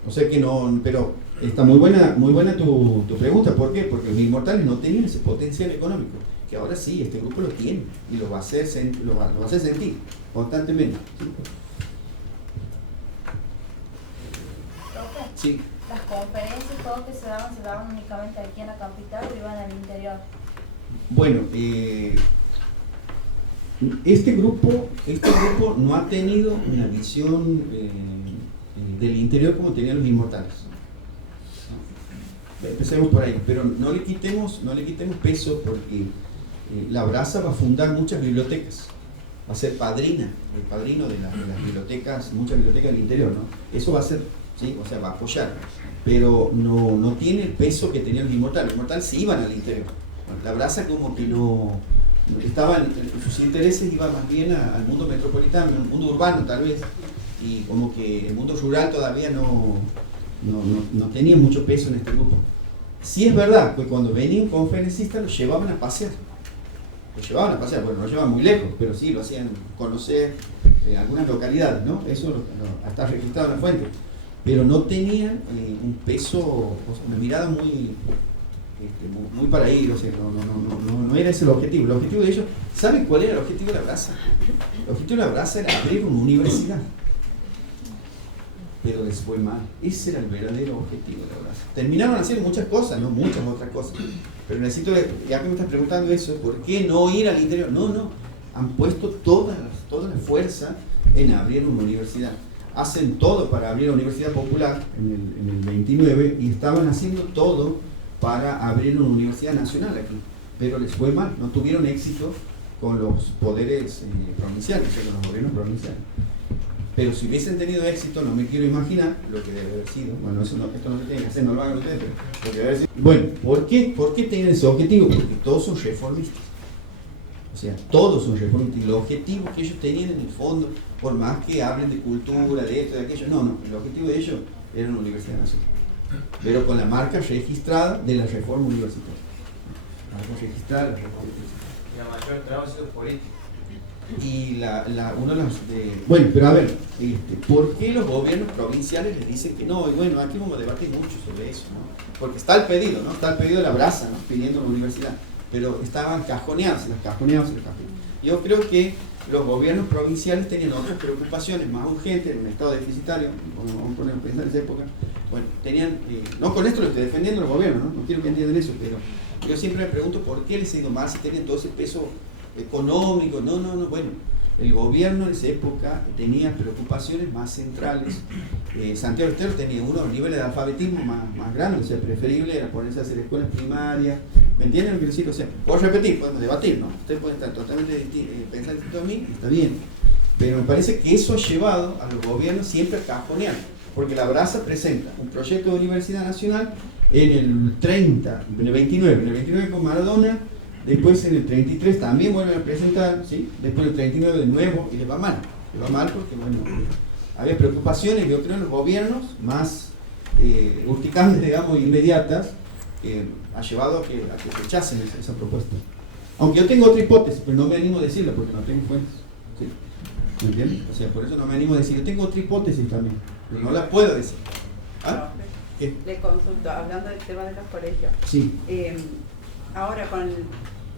O sea que no, pero está muy buena tu pregunta. ¿Por qué? Porque los inmortales no tenían ese potencial económico, que ahora sí, este grupo lo tiene, y lo va a hacer sentir constantemente. ¿Sí? Sí. Las conferencias, todo que se daban únicamente aquí en la capital o iban al interior. Bueno, este grupo no ha tenido una visión del interior como tenían los inmortales. Empecemos por ahí, pero no le quitemos peso, porque la Brasa va a fundar muchas bibliotecas, va a ser el padrino de las bibliotecas, muchas bibliotecas del interior, ¿no? Eso va a ser, ¿sí? O sea, va a apoyar, pero no tiene el peso que tenían los inmortales. Los inmortales sí iban al interior. La Brasa como que no estaban, sus intereses iban más bien al mundo metropolitano, al mundo urbano tal vez, y como que el mundo rural todavía no tenía mucho peso en este grupo. Sí es verdad que cuando venían conferencistas los llevaban a pasear, bueno, no llevaban muy lejos, pero sí lo hacían conocer algunas localidades, ¿no? Eso está registrado en la fuente, pero no tenían un peso, o sea, una mirada muy para ir, o sea, no era ese el objetivo. El objetivo de ellos, ¿saben cuál era el objetivo de la Brasa? El objetivo de la Brasa era abrir una universidad, pero les fue mal. Ese era el verdadero objetivo de la Brasa. Terminaron haciendo muchas cosas, no muchas otras cosas, pero necesito, ya que me estás preguntando eso, ¿por qué no ir al interior? No, han puesto toda la fuerza en abrir una universidad. Hacen todo para abrir la Universidad Popular en el 29 y estaban haciendo todo para abrir una universidad nacional aquí, pero les fue mal, no tuvieron éxito con los poderes provinciales, con los gobiernos provinciales. Pero si hubiesen tenido éxito, no me quiero imaginar lo que debe haber sido. Bueno, esto no se tiene que hacer, no lo hagan ustedes, pero lo que debe haber sido. Bueno, ¿por qué tienen ese objetivo? Porque todos son reformistas. O sea, todos son reformistas. Y los objetivos que ellos tenían en el fondo, por más que hablen de cultura, de esto, de aquello, no, el objetivo de ellos era una universidad nacional, pero con la marca registrada de la reforma universitaria. Marca registrada de la reforma universitaria. Y la mayor trabajo ha sido político. Y uno de los bueno, pero a ver, ¿por qué los gobiernos provinciales les dicen que no? Y bueno, aquí vamos a debatir mucho sobre eso, ¿no? Porque está el pedido, ¿no? Está el pedido de la Brasa, ¿no? Pidiendo la universidad, pero estaban cajoneados. Yo creo que los gobiernos provinciales tenían otras preocupaciones más urgentes, en un estado deficitario, vamos a poner a pensar en esa época. Bueno, tenían, no con esto lo estoy defendiendo los gobiernos, ¿no? No quiero que entiendan eso, pero yo siempre me pregunto por qué les ha ido mal si tenían todo ese peso económico. No, bueno, el gobierno en esa época tenía preocupaciones más centrales. Santiago del Estero tenía unos niveles de alfabetismo más grandes, o sea, preferible era ponerse a hacer escuelas primarias. ¿Me entienden lo que quiero decir? O sea, puedo repetir, podemos debatir, ¿no? Ustedes pueden estar totalmente pensar distinto a mí, está bien, pero me parece que eso ha llevado a los gobiernos siempre a cajonear, porque la Brasa presenta un proyecto de universidad nacional en el 30, en el 29 con Maradona. Después en el 33 también vuelven a presentar, ¿sí? Después el 39 de nuevo, y les va mal porque, bueno, había preocupaciones, yo creo, en los gobiernos más urticantes, digamos, inmediatas, ha llevado a que rechacen esa propuesta. Aunque yo tengo otra hipótesis, pero no me animo a decirla porque no tengo fuentes, ¿sí? ¿Me entienden? O sea, por eso no me animo a decir, yo tengo otra hipótesis también, pero no la puedo decir. ¿Ah? ¿Qué? Le consulto, hablando del tema de los colegios. Sí. Ahora,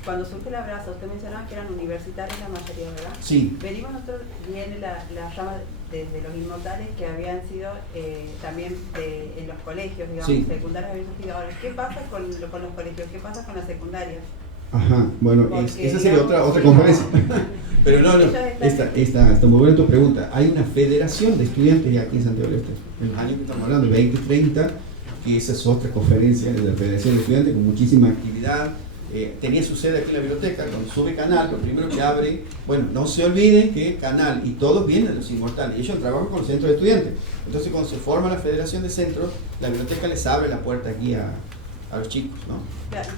cuando surge la Brasa, usted mencionaba que eran universitarios la mayoría, ¿verdad? Sí. Venimos nosotros, viene la rama desde los inmortales que habían sido también en los colegios, digamos, sí. Secundarios habían surgido. Ahora, ¿qué pasa con los colegios? ¿Qué pasa con las secundarias? Ajá, bueno, esa sería otra conferencia. Pero no, está muy buena tu pregunta. Hay una federación de estudiantes aquí en Santiago del Estero, en los años que estamos hablando, 20, 30, que esa es otra conferencia de la Federación de Estudiantes con muchísima actividad. Tenía su sede aquí en la biblioteca. Cuando sube Canal, lo primero que abre, bueno, no se olviden que Canal y todos vienen de los inmortales, y ellos trabajan con los centros de estudiantes. Entonces, cuando se forma la Federación de Centros, la biblioteca les abre la puerta aquí a los chicos, ¿no?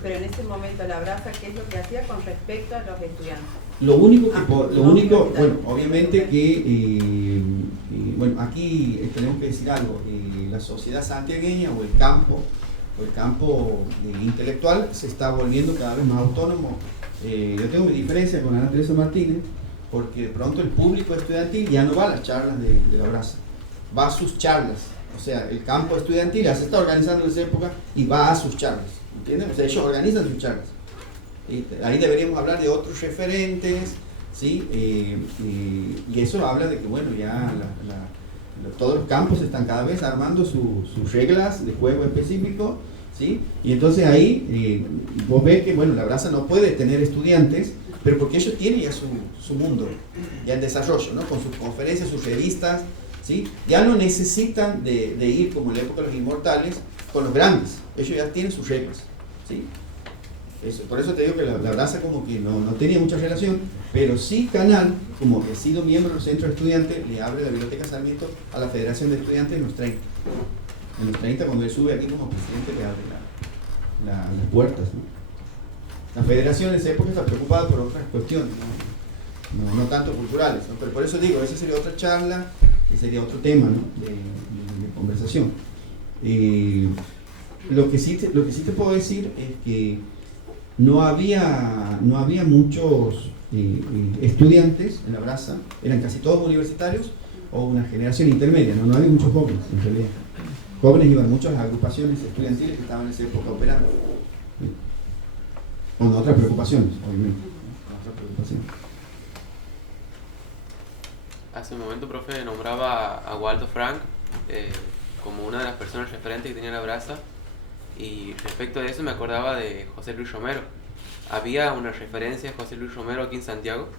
Pero en ese momento la Brasa, ¿qué es lo que hacía con respecto a los estudiantes? Lo único, bueno, obviamente que, bueno, aquí tenemos que decir algo, la sociedad santiagueña o el campo intelectual se está volviendo cada vez más autónomo. Yo tengo mi diferencia con Ana Teresa Martínez, porque de pronto el público estudiantil ya no va a las charlas de la Brasa, va a sus charlas. O sea, el campo estudiantil ya se está organizando en esa época y va a sus charlas, ¿entienden? O sea, ellos organizan sus charlas. Ahí deberíamos hablar de otros referentes, ¿sí? Y eso habla de que, bueno, ya todos los campos están cada vez armando sus reglas de juego específico, ¿sí? Y entonces ahí vos ves que, bueno, la Brasa no puede tener estudiantes, pero porque ellos tienen ya su mundo, ya en desarrollo, ¿no? Con sus conferencias, sus revistas, ¿sí? Ya no necesitan de ir como en la época de los inmortales con los grandes, ellos ya tienen sus reglas, ¿sí? Eso, por eso te digo que la Brasa como que no tenía mucha relación, pero sí Canal, como que ha sido miembro del centro de estudiantes, le abre la Biblioteca Sarmiento a la Federación de Estudiantes en los 30. En los 30, cuando él sube aquí como presidente, le abre las puertas, ¿no? La federación en esa época está preocupada por otras cuestiones, no tanto culturales, ¿no? Pero por eso digo, esa sería otra charla, y sería otro tema, ¿no? de conversación. Lo que sí te puedo decir es que no había muchos estudiantes en la Brasa, eran casi todos universitarios o una generación intermedia, no había muchos jóvenes en realidad. Jóvenes iban mucho a las agrupaciones estudiantiles que estaban en esa época operando, con otras preocupaciones, obviamente. Hace un momento, profe, nombraba a Waldo Frank como una de las personas referentes que tenía la Brasa, y respecto a eso me acordaba de José Luis Romero. Había una referencia de José Luis Romero aquí en Santiago,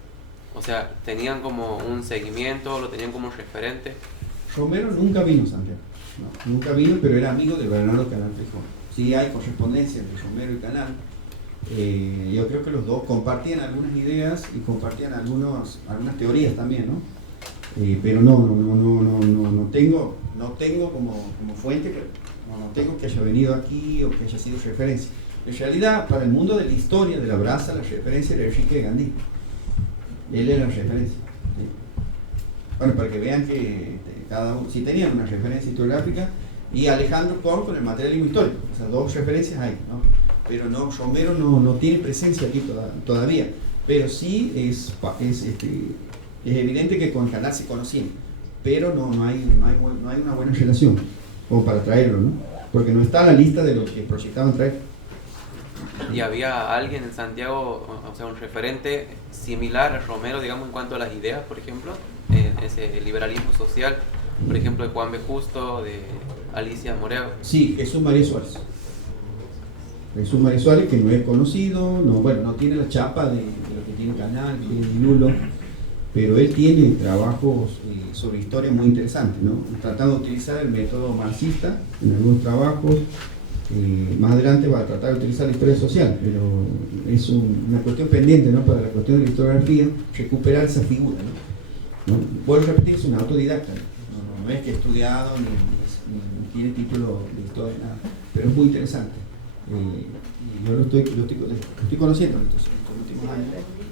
o sea, tenían como un seguimiento, lo tenían como referente. Romero nunca vino a Santiago, no, nunca vino, pero era amigo de Bernardo Canal Feijó. Sí hay correspondencia entre Romero y Canal. Yo creo que los dos compartían algunas ideas y compartían algunas teorías también, ¿no? Pero no tengo como fuente, no tengo que haya venido aquí o que haya sido referencia. En realidad, para el mundo de la historia de la Brasa, la referencia era Enrique de Gandhi. Él era la referencia, ¿sí? Bueno, para que vean que cada uno, si tenían una referencia historiográfica, y Alejandro Korn con el materialismo histórico, o sea, dos referencias hay, ¿no? Pero no, Romero no tiene presencia aquí todavía, pero sí es evidente que con Canal se conocían, pero no hay una buena relación como para traerlo, ¿no? Porque no está en la lista de los que proyectaban traer. ¿Y había alguien en Santiago, o sea, un referente similar a Romero, digamos, en cuanto a las ideas, por ejemplo, en ese liberalismo social, por ejemplo, de Juan B. Justo, de Alicia Moreo? Sí, Jesús María Suárez. Jesús María Suárez, que no es conocido, no tiene la chapa de lo que tiene Canal, que tiene Lulo, pero él tiene trabajos sobre historia muy interesantes, ¿no? Tratando de utilizar el método marxista en algunos trabajos. Más adelante va a tratar de utilizar la historia social, pero es una cuestión pendiente, ¿no? Para la cuestión de la historiografía, recuperar esa figura, ¿no? Vuelvo a repetir, es un autodidacta, no es que ha estudiado ni tiene título de historia, nada, pero es muy interesante. Y yo lo estoy conociendo en estos últimos años.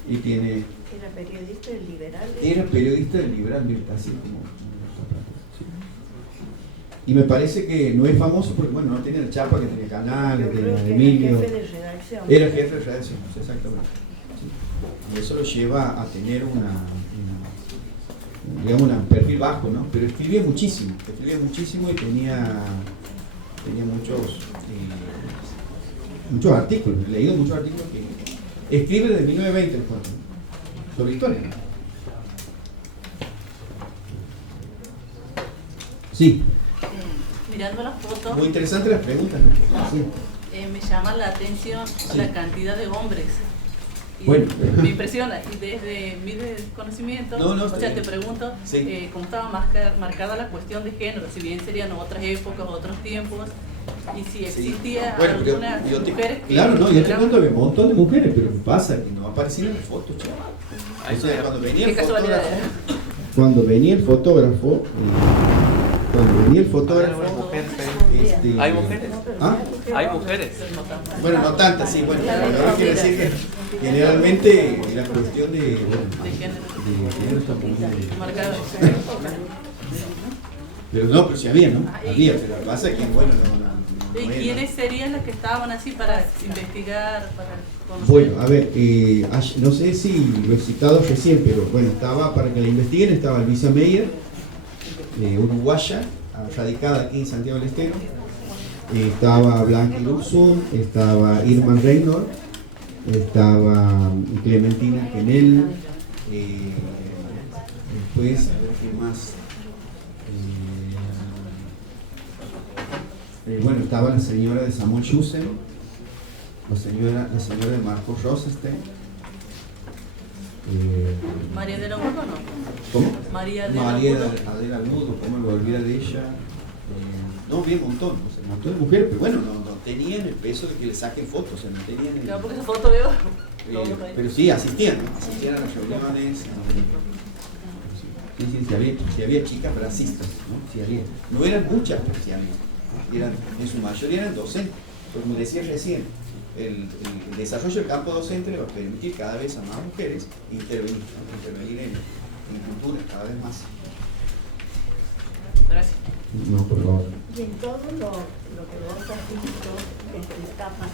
Y tiene... ¿Era periodista del Liberal? Era periodista del Liberal, así como... Y me parece que no es famoso porque, bueno, no tiene la chapa que tenía Canal, que tenía Emilio. Era jefe de redacción, exactamente. Sí. Y eso lo lleva a tener un perfil bajo, ¿no? Pero escribía muchísimo y tenía muchos artículos. He leído muchos artículos que escribe desde 1920 sobre historia. Sí. Mirando las fotos, muy interesantes las preguntas, ¿no? Sí. Me llama la atención la cantidad de hombres. Y bueno, me impresiona, y desde mi desconocimiento, o sea, te pregunto, sí. cómo estaba marcada la cuestión de género, si bien serían otras épocas, otros tiempos, y si existía algunas mujeres que... Claro, yo te cuento que un montón de mujeres, pero ¿qué pasa? Que no aparecían en las fotos, chaval. O sea, cuando venía el fotógrafo, ¿hay mujeres? ¿Ah? ¿Hay mujeres? Bueno, no tantas, sí, bueno, pero quiero decir que generalmente la cuestión de género está muy marcada. Pero sí había, ¿no? Había, pero lo que pasa es que, bueno, ¿Y quiénes serían las que estaban así para investigar, para conocer? Bueno, a ver, no sé si lo he citado recién, pero bueno, para que la investiguen, estaba Luisa Meyer, uruguaya, radicada aquí en Santiago del Estero. Estaba Blanca Luxun, estaba Irma Reynolds, estaba Clementina Genel, después, a ver qué más. Bueno, estaba la señora de Samuel Schussen, la señora de Marcos Rosenstein. María de la Mudo, ¿no? ¿Cómo? María de Mudo. Adela Mudo, ¿cómo me olvidar de ella? No, vi un montón, o sea, un montón de mujeres, pero bueno, no tenían el peso de que le saquen fotos, o sea, no tenían el... Claro, porque esa foto veo... pero sí, asistían a las reuniones. Sí, había chicas bracistas, ¿no? Sí había. No eran muchas, pero sí había. En su mayoría eran docentes. Pero como decía recién, el desarrollo del campo docente le va a permitir cada vez a más mujeres intervenir, ¿no? Intervenir en cultura cada vez más. Gracias. No, por favor. Y en todo lo que vos has visto en tu etapa,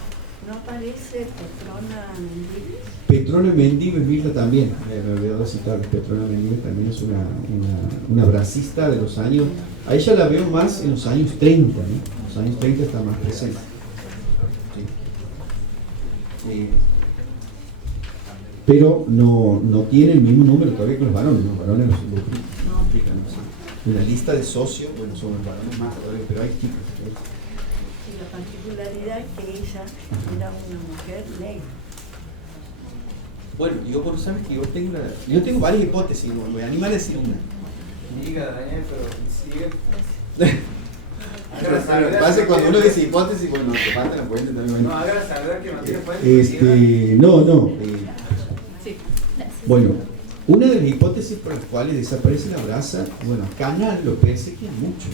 ¿no aparece Petrona Mendives? Petrona Mendives, Mirta también, me olvidé de citar, Petrona Mendives también es una bracista de los años, a ella la veo más en los años 30, ¿no? En los años 30 está más presente. Sí. Pero no tiene el mismo número todavía que los varones los implican, ¿no? En la lista de socios, bueno, son los varones más todavía, pero hay chicos. Y la particularidad que ella era una mujer negra. Bueno, vos sabes que yo tengo varias hipótesis, me voy a animar a decir una. Diga, Daniel, pero sigue. Lo que pasa es cuando uno dice hipótesis, bueno, te falta la fuente también. No, haga saber que no tiene fuente. Sí. Bueno, una de las hipótesis por las cuales desaparece la brasa, bueno, a Canal lo perseguían mucho.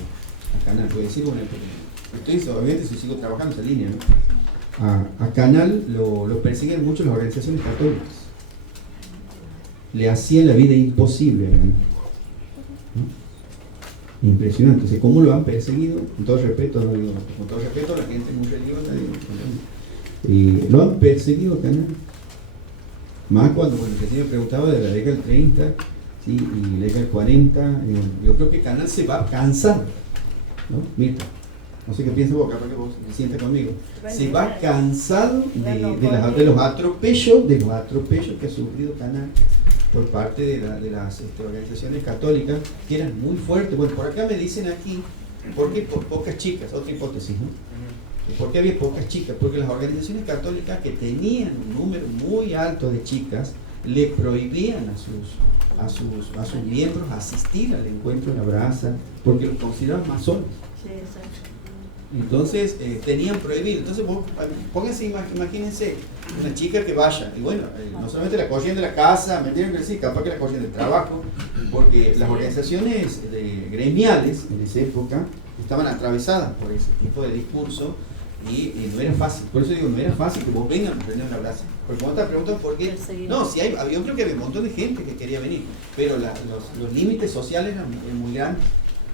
A Canal, puede decir, bueno, obviamente si sigo trabajando esa línea, ¿no? A Canal lo persiguen mucho las organizaciones católicas. Le hacían la vida imposible a Canal, ¿no? Impresionante. Entonces, ¿cómo lo han perseguido? Con todo respeto, no digo, con todo respeto a la gente muy religiosa, lo han perseguido a Canal. Más cuando, bueno, recién me preguntaba de la década del 30, ¿sí? Y la década del 40, yo creo que Canal se va cansando, ¿no? Mirta, no sé qué piensas vos, capaz que vos te sientas conmigo. Se va cansado de los atropellos que ha sufrido Canal por parte de las organizaciones católicas, que eran muy fuertes. Bueno, por acá me dicen aquí, ¿por qué pocas chicas? Otra hipótesis, ¿no? ¿Por qué había pocas chicas? Porque las organizaciones católicas, que tenían un número muy alto de chicas, le prohibían a sus miembros asistir al encuentro en la brasa, porque los consideraban masones. Sí, exacto. Entonces tenían prohibido. Entonces vos pónganse, imagínense una chica que vaya, y bueno, no solamente la corrían de la casa, me tienen que decir, capaz que la corrían del trabajo, porque las organizaciones gremiales en esa época estaban atravesadas por ese tipo de discurso. Y no era fácil, por eso digo, no era fácil que vos vengan a prender una brasa. Porque cuando te preguntan por qué, no, si yo creo que había un montón de gente que quería venir, pero los límites sociales eran muy grandes.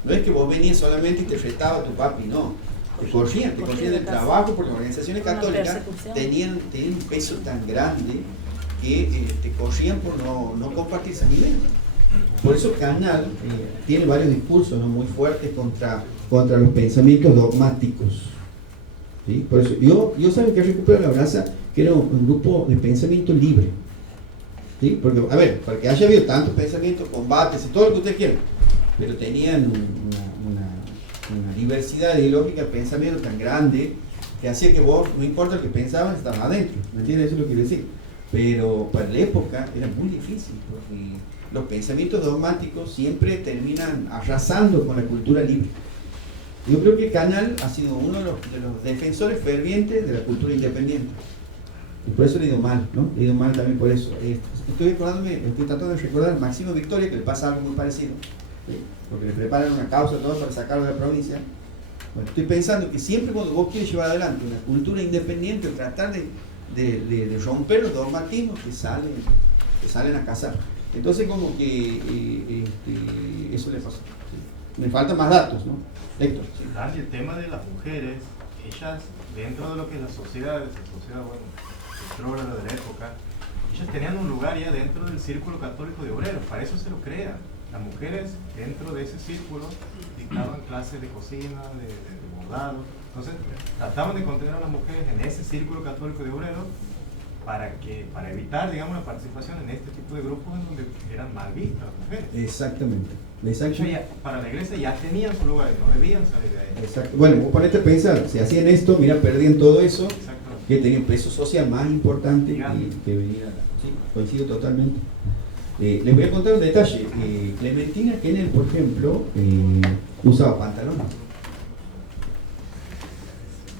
No es que vos venías solamente y te retaba tu papi, no. Te corrían del trabajo, porque las organizaciones católicas tenían un peso tan grande que te corrían por no compartir esa nivel. Por eso Canal tiene varios discursos, ¿no? Muy fuertes contra los pensamientos dogmáticos. ¿Sí? Por eso, yo sabía que Recupera la Brasa, que era un grupo de pensamiento libre. ¿Sí? Porque, a ver, para que haya habido tantos pensamientos, combates y todo lo que ustedes quieran, pero tenían una diversidad ideológica de pensamiento tan grande que hacía que vos, no importa lo que pensabas, estabas adentro. ¿Me entiendes? Eso es lo que quiero decir. Pero para la época era muy difícil, porque los pensamientos dogmáticos siempre terminan arrasando con la cultura libre. Yo creo que Canal ha sido uno de los defensores fervientes de la cultura independiente. Y por eso le he ido mal, ¿no? Le he ido mal también por eso. Estoy tratando de recordar a Máximo Victoria, que le pasa algo muy parecido, ¿sí? Porque le preparan una causa todo para sacarlo de la provincia. Bueno, estoy pensando que siempre cuando vos quieres llevar adelante una cultura independiente, tratar de romper los dogmatismos que salen a cazar. Entonces como que eso le pasó. ¿Sí? Me faltan más datos, ¿no? Héctor. Sí, Dani, el tema de las mujeres, ellas dentro de lo que es la sociedad bueno, retrógrada de la época, ellas tenían un lugar ya dentro del círculo católico de obreros, para eso se lo crean. Las mujeres dentro de ese círculo dictaban clases de cocina, de bordado, entonces trataban de contener a las mujeres en ese círculo católico de obreros para evitar, digamos, la participación en este tipo de grupos en donde eran mal vistas las mujeres. Exactamente. Para la iglesia ya tenían su lugar, no debían salir de ahí. Exacto. Bueno, vos ponete a pensar, si hacían esto, mira, perdían todo eso, que tenía un peso social más importante que venía. Sí, coincido totalmente. Les voy a contar un detalle. Clementina Kennel, por ejemplo, usaba pantalones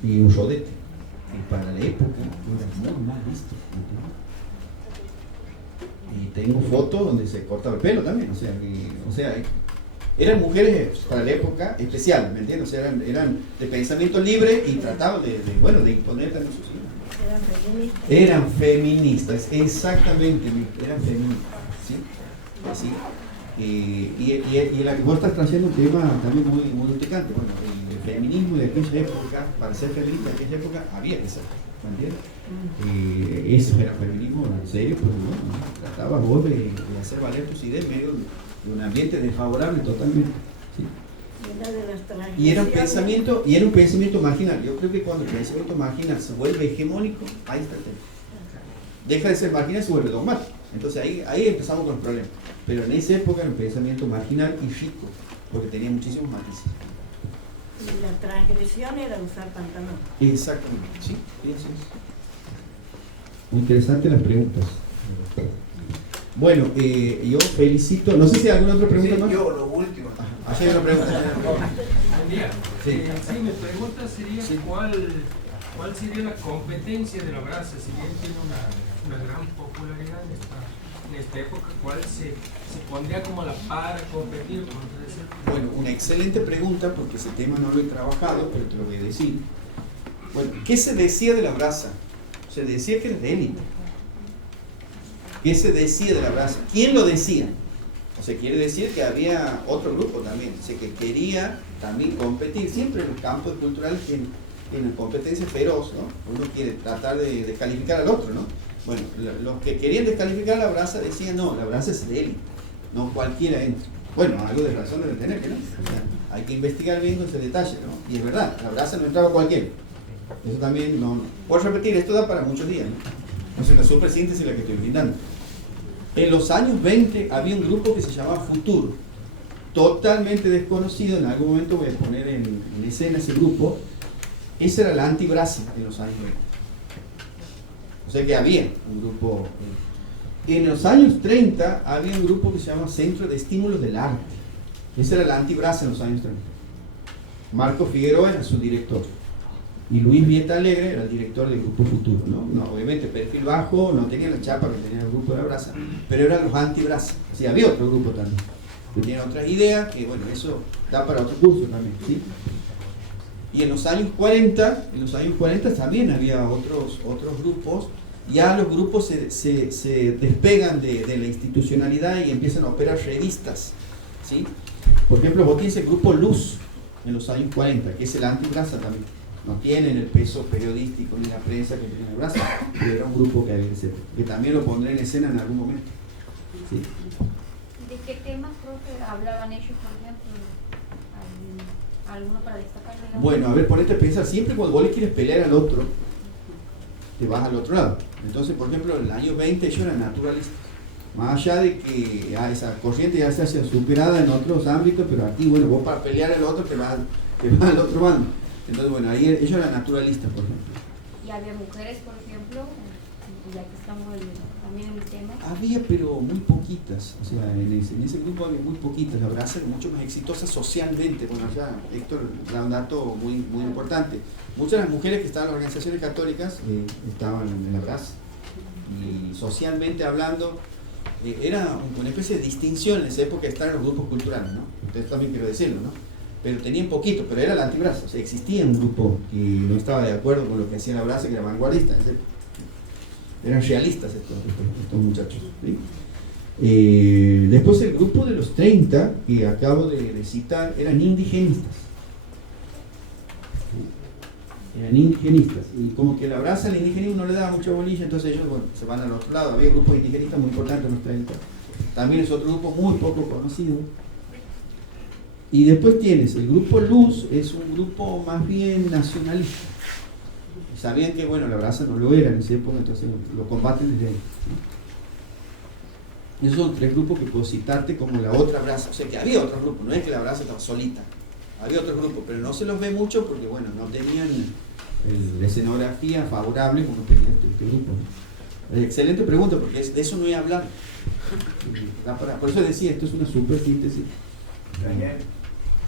y un rodete. Y para la época era muy mal visto. Y tengo fotos donde se cortaba el pelo también. O sea, eran mujeres para la época especiales, ¿me entiendes? O sea, eran de pensamiento libre y trataban de imponer también sus hijos. Eran feministas, exactamente, eran feministas. ¿Sí? Así. Y la que vos estás trayendo un tema también muy picante. Bueno, el feminismo de aquella época, para ser feminista de aquella época, había que ser, ¿me entiendes? Eso era feminismo en serio, pues bueno, tratabas vos de hacer valer tus ideas en medio de un ambiente desfavorable totalmente. ¿Sí? Y era un pensamiento marginal. Yo creo que cuando el pensamiento marginal se vuelve hegemónico, ahí está el tema. Deja de ser marginal y se vuelve dogmático. Entonces ahí empezamos con los problemas. Pero en esa época era un pensamiento marginal y rico, porque tenía muchísimos matices. Y la transgresión era usar pantalón. Exactamente, sí, así es. Muy interesantes las preguntas. Bueno, yo felicito. No sé si hay alguna otra pregunta más. Yo, lo último. Allá hay una pregunta. Buen día. Sí. Sí, mi pregunta sería ¿cuál sería la competencia de la brasa? Si bien tiene una gran popularidad en esta época, ¿cuál se pondría como a la par a competir contra ese? Bueno, una excelente pregunta, porque ese tema no lo he trabajado, pero te lo voy a decir. Bueno, ¿qué se decía de la brasa? Se decía que era de élite. ¿Qué se decía de la brasa? ¿Quién lo decía? O sea, quiere decir que había otro grupo también, o sea, que quería también competir, siempre en los campos culturales tienen competencia feroz, ¿no? Uno quiere tratar de descalificar al otro, ¿no? Bueno, los que querían descalificar la brasa decían, no, la brasa es de élite, no cualquiera entra. Bueno, algo de razón debe tener, ¿no? O sea, hay que investigar bien con ese detalle, ¿no? Y es verdad, la brasa no entraba cualquiera. Eso también no. Puedo repetir, esto da para muchos días, ¿no? Es una super síntesis la que estoy brindando. En los años 20 había un grupo que se llamaba Futuro, totalmente desconocido. En algún momento voy a poner en escena ese grupo. Ese era la antibrasa en los años 20. O sea que había un grupo. En los años 30 había un grupo que se llama Centro de Estímulos del Arte. Ese era la antibrasa en los años 30. Marco Figueroa era su director. Y Luis Vieta Alegre era el director del Grupo Futuro, ¿no? Obviamente perfil bajo, no tenía la chapa que tenía el grupo de la brasa, pero eran los anti-brasa. Sí, había otro grupo también, que tenían otras ideas, que bueno, eso da para otro curso también, ¿sí? Y en los años 40 también había otros grupos. Ya los grupos se despegan de la institucionalidad y empiezan a operar revistas, ¿sí? Por ejemplo, vos tienes el grupo Luz en los años 40, que es el anti-brasa también. No tienen el peso periodístico ni la prensa que tiene el brazo, pero era un grupo que había que ser, que también lo pondré en escena en algún momento. ¿Sí? ¿De qué temas, profe, hablaban ellos, por ejemplo? ¿Alguno para destacar? Digamos? Bueno, a ver, ponete a pensar, siempre cuando vos le quieres pelear al otro, te vas al otro lado. Entonces, por ejemplo, en el año 20 ellos eran naturalistas. Más allá de que esa corriente ya se hace superada en otros ámbitos, pero aquí, bueno, vos para pelear al otro te vas al otro bando. Entonces, bueno, ahí ellos eran naturalistas, por ejemplo. ¿Y había mujeres, por ejemplo? Ya que estamos también en el tema. Había, pero muy poquitas. O sea, en ese grupo había muy poquitas. La brasa era mucho más exitosa socialmente. Bueno, ya Héctor da un dato muy importante. Muchas de las mujeres que estaban en las organizaciones católicas estaban en la brasa. Y socialmente hablando, era una especie de distinción en esa época de estar en los grupos culturales, ¿no? Ustedes también quiero decirlo, ¿no? Pero tenían poquito, pero era la antibrasa. O sea, existía un grupo que no estaba de acuerdo con lo que hacía la brasa, que era vanguardista. Eran realistas estos muchachos, ¿sí? Después el grupo de los 30, que acabo de citar, eran indigenistas. Eran indigenistas. Y como que la brasa al indigenismo no le daba mucha bolilla, entonces ellos, bueno, se van al otro lado. Había grupos indigenistas muy importantes en los 30. También es otro grupo muy poco conocido. Y después tienes el grupo Luz, es un grupo más bien nacionalista. Sabían que, bueno, la brasa no lo era en esa época, entonces lo combaten desde ahí. Esos son 3 grupos que puedo citarte como la otra brasa. O sea que había otros grupos, no es que la brasa estaba solita. Había otros grupos, pero no se los ve mucho porque, bueno, no tenían la escenografía favorable como tenía este grupo. Excelente pregunta, porque de eso no voy a hablar. Por eso decía, esto es una super síntesis. Daniel.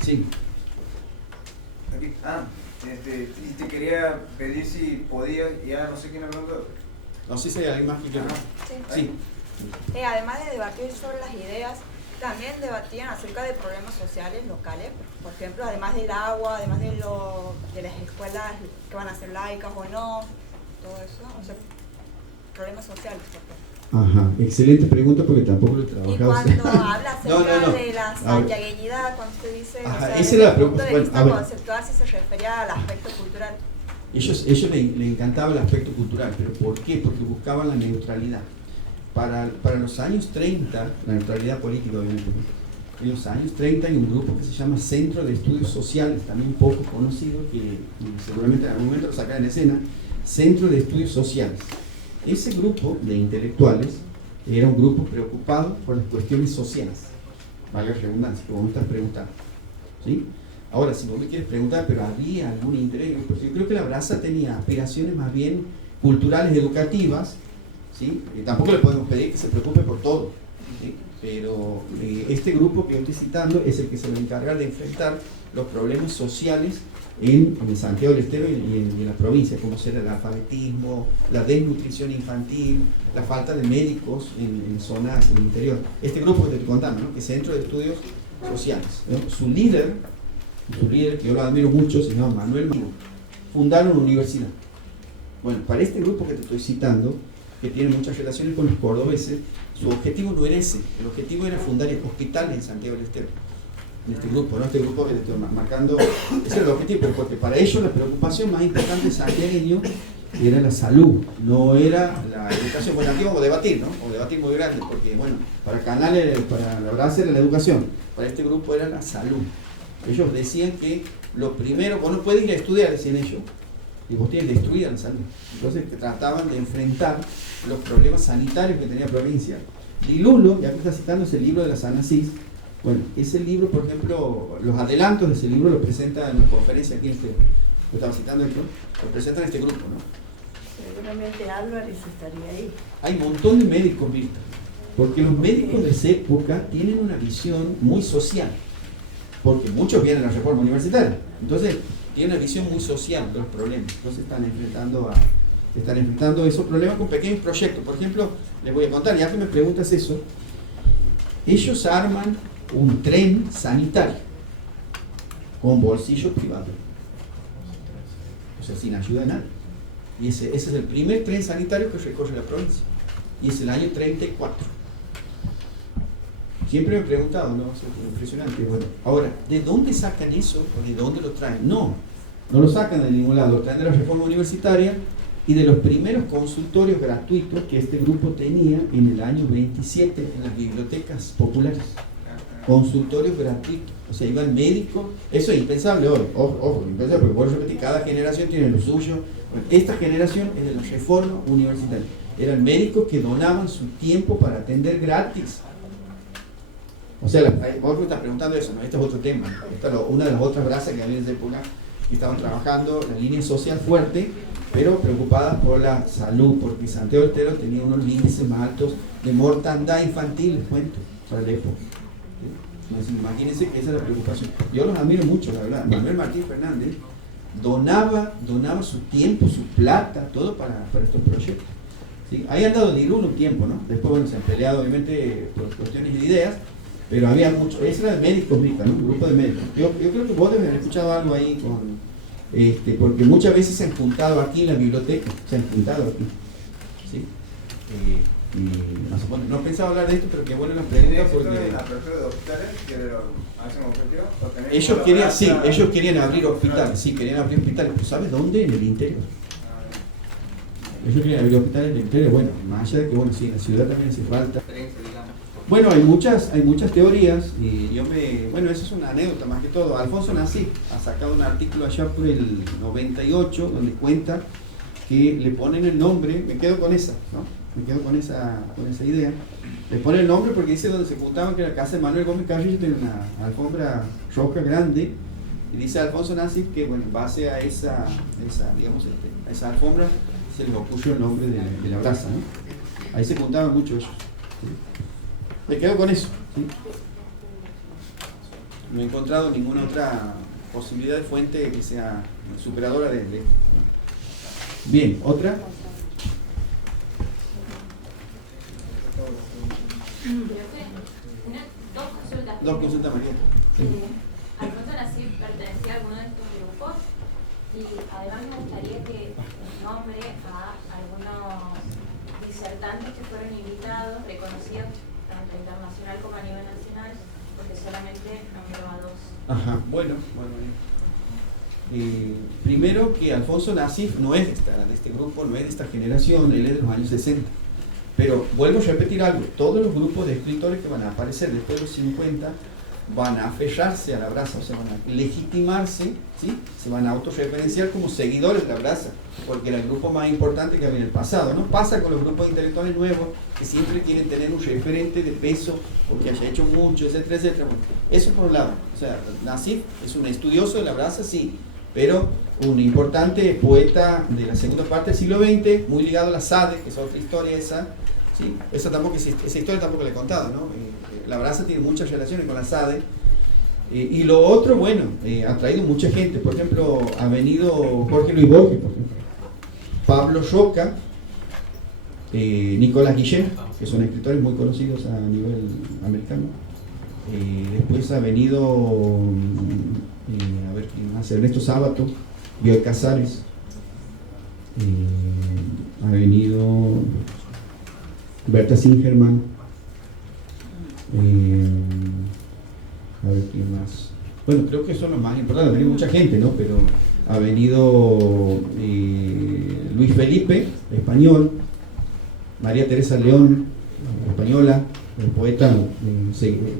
Sí. Aquí, y te quería pedir si podías, ya no sé quién hablando. No sé si hay alguien más que quiera. Sí. Además de debatir sobre las ideas, también debatían acerca de problemas sociales locales, por ejemplo, además del agua, además de las escuelas que van a ser laicas o no, todo eso, o sea, problemas sociales. Ajá, excelente pregunta porque tampoco lo he trabajado. Y cuando habla acerca de la santiagueñidad, cuando usted dice, esa era la pregunta. Desde el punto de vista conceptual, si se refería al aspecto cultural. Ellos le encantaba el aspecto cultural, pero ¿por qué? Porque buscaban la neutralidad. Para los años 30, la neutralidad política obviamente, ¿no? En los años 30 hay un grupo que se llama Centro de Estudios Sociales, también poco conocido, que seguramente en algún momento lo sacarán en escena, Centro de Estudios Sociales. Ese grupo de intelectuales era un grupo preocupado por las cuestiones sociales, valga la redundancia, como me estás preguntando, ¿sí? Ahora, si vos me quieres preguntar, pero ¿había algún interés? Pues yo creo que la brasa tenía aspiraciones más bien culturales, educativas, ¿sí? Tampoco le podemos pedir que se preocupe por todo, ¿sí? Pero este grupo que yo estoy citando es el que se va a encargar de enfrentar los problemas sociales en Santiago del Estero y en la provincia, como ser el alfabetismo, la desnutrición infantil, la falta de médicos en zonas del interior. Este grupo que te estoy contando, ¿no? Que es Centro de Estudios Sociales, ¿no? Su líder, que yo lo admiro mucho, se llama Manuel Mago, fundaron una universidad. Bueno, para este grupo que te estoy citando, que tiene muchas relaciones con los cordobeses, su objetivo no era ese, el objetivo era fundar hospitales en Santiago del Estero. En este grupo, ¿no? Este grupo que te estoy marcando, ese era el objetivo, porque para ellos la preocupación más importante santiagueño era la salud, no era la educación. Bueno, aquí vamos a debatir, ¿no? O debatir muy grande, porque bueno, para Canales, para la brasa era la educación, para este grupo era la salud. Ellos decían que lo primero, vos no puedes ir a estudiar, decían ellos, y vos tienes destruida la salud. Entonces que trataban de enfrentar los problemas sanitarios que tenía la provincia. Dilulo, ya que está citando ese libro de la San Asís, bueno, ese libro, por ejemplo, los adelantos de ese libro lo presenta en la conferencia aquí en lo estaba citando esto, lo presentan en este grupo, ¿no? Seguramente Álvarez estaría ahí. Hay un montón de médicos, Mirta, porque los médicos de esa época tienen una visión muy social, porque muchos vienen a la reforma universitaria, entonces tienen una visión muy social de los problemas, entonces están enfrentando esos problemas con pequeños proyectos. Por ejemplo, les voy a contar, ya que me preguntas eso, ellos arman un tren sanitario con bolsillo privado, o sea, sin ayuda de nadie. Y ese es el primer tren sanitario que recorre la provincia, y es el año 34. Siempre me he preguntado, ¿no? Es impresionante. Bueno, ahora, ¿de dónde sacan eso o de dónde lo traen? No lo sacan de ningún lado, lo traen de la reforma universitaria y de los primeros consultorios gratuitos que este grupo tenía en el año 27 en las bibliotecas populares. Consultorios gratuitos, o sea, iban médicos, eso es impensable hoy, ojo, impensable, porque por repetir, cada generación tiene lo suyo. Bueno, esta generación es de la reforma universitaria, eran médicos que donaban su tiempo para atender gratis. O sea, vos me estás preguntando eso, ¿no? Este es otro tema, esta es una de las otras brasas que había en esa época, que estaban trabajando la línea social fuerte, pero preocupadas por la salud, porque Santiago del Estero tenía unos índices más altos de mortandad infantil, les cuento, para la época. Entonces, imagínense que esa es la preocupación. Yo los admiro mucho, la verdad. Manuel Martín Fernández donaba su tiempo, su plata, todo para estos proyectos. ¿Sí? Ahí han dado diluno un tiempo, ¿no? Después, bueno, se han peleado obviamente por cuestiones de ideas, pero había mucho. Ese era de médicos, Mica, ¿no? Un grupo de médicos. Yo creo que vos debes haber escuchado algo ahí porque muchas veces se han juntado aquí en la biblioteca, aquí. ¿Sí? Bueno, no pensaba hablar de esto, pero qué bueno la pregunta porque la apertura de hospitales ellos querían abrir hospitales, pero ¿sabes dónde? En el interior. Ellos querían abrir hospitales en el interior, bueno, más allá de que bueno, sí, en la ciudad también hace falta. Bueno, hay muchas teorías y bueno, eso es una anécdota más que todo. Alfonso Nasí ha sacado un artículo allá por el 98 donde cuenta que le ponen el nombre, me quedo con esa, ¿no? me quedo con esa idea. Le pone el nombre porque dice donde se juntaban, que la casa de Manuel Gómez Carrillo tiene una alfombra roja grande, y dice Alfonso Nasif que, bueno, en base a esa alfombra se les ocurrió el nombre de la brasa, ¿no? Ahí se juntaban mucho ellos. ¿Sí? Me quedo con eso. ¿Sí? No he encontrado ninguna otra posibilidad de fuente que sea superadora de esto. Bien, ¿otra? Dos consultas, María. Alfonso Nasif pertenecía a alguno de estos grupos y además me gustaría que nombre a algunos disertantes que fueron invitados, reconocidos tanto internacional como a nivel nacional, porque solamente nombró a dos. Ajá, bueno. Primero que Alfonso Nasif no es de este grupo, no es de esta generación, él es de los años 60. Pero vuelvo a repetir algo, todos los grupos de escritores que van a aparecer después de los 50 van a aferrarse a la brasa, o sea, van a legitimarse, ¿sí? Se van a autorreferenciar como seguidores de la brasa, porque era el grupo más importante que había en el pasado, ¿no? Pasa con los grupos intelectuales nuevos, que siempre quieren tener un referente de peso, porque haya hecho mucho, etcétera, etcétera. Bueno, eso por un lado, o sea, Nasif es un estudioso de la brasa, sí, pero un importante poeta de la segunda parte del siglo XX, muy ligado a la Sade, que es otra historia esa, ¿sí? Esa historia tampoco la he contado, ¿no? La brasa tiene muchas relaciones con la Sade. Y lo otro, bueno, ha traído mucha gente. Por ejemplo, ha venido Jorge Luis Borges, por ejemplo, Pablo Roca, Nicolás Guillén, que son escritores muy conocidos a nivel americano. Después ha venido, a ver quién más, Ernesto Sábato, Bioy Casares. Ha venido Berta Singerman. A ver quién más. Bueno, creo que son los más importantes. Ha venido mucha gente, ¿no? Pero ha venido Luis Felipe, español, María Teresa León, española, poeta,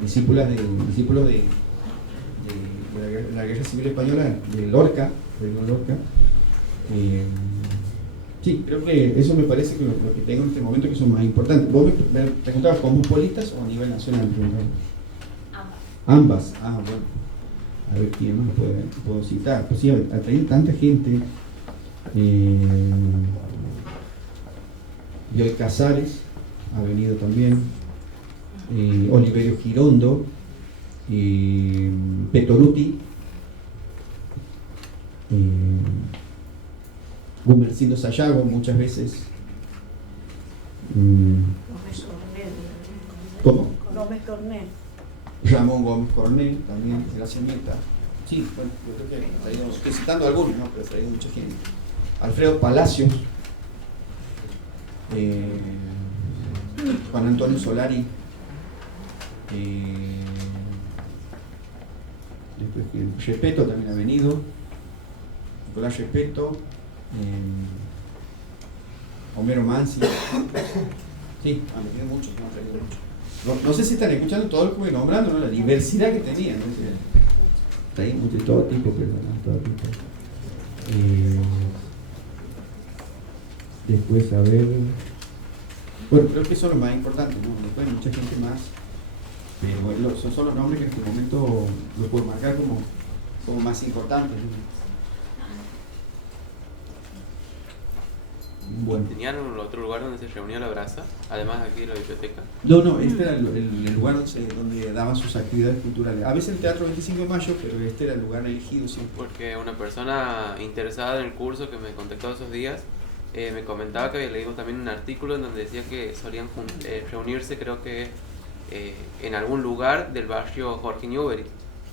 discípulos de la Guerra Civil Española, de Lorca, sí, creo que eso me parece que lo que tengo en este momento que son más importantes. ¿Vos me preguntabas cosmopolitas o a nivel nacional? Ambas. Ah, bueno. A ver quién más puedo citar. Pues sí, ha traído tanta gente. Bioy Casares ha venido también. Oliverio Girondo. Petoruti. Gumersindo Sayago muchas veces. ¿Cómo? Gómez Cornell. Ramón Gómez Cornell también, Gracia Meta. Sí, bueno, yo creo que ha traído, estoy citando algunos, ¿no? Pero ha traído mucha gente. Alfredo Palacios, Juan Antonio Solari, después Respeto también ha venido, Nicolás Respeto, Homero Mansi. Sí, han venido muchos, han traído muchos. No sé si están escuchando todo lo que voy nombrando, ¿no? La diversidad que tenían, ¿no? Traían mucho de todo tipo, pero no, todo tipo. Después, a ver. Bueno, creo que eso es lo más importante, ¿no? Después hay mucha gente más, pero bueno, son los nombres que en este momento los puedo marcar como más importantes, ¿no? Bueno. ¿Tenían otro lugar donde se reunía la brasa, además aquí de la biblioteca? No, este era el lugar donde daban sus actividades culturales. A veces el Teatro 25 de Mayo, pero este era el lugar elegido siempre. Porque una persona interesada en el curso que me contactó esos días me comentaba que había leído también un artículo en donde decía que solían reunirse, creo que en algún lugar del barrio Jorge Newbery,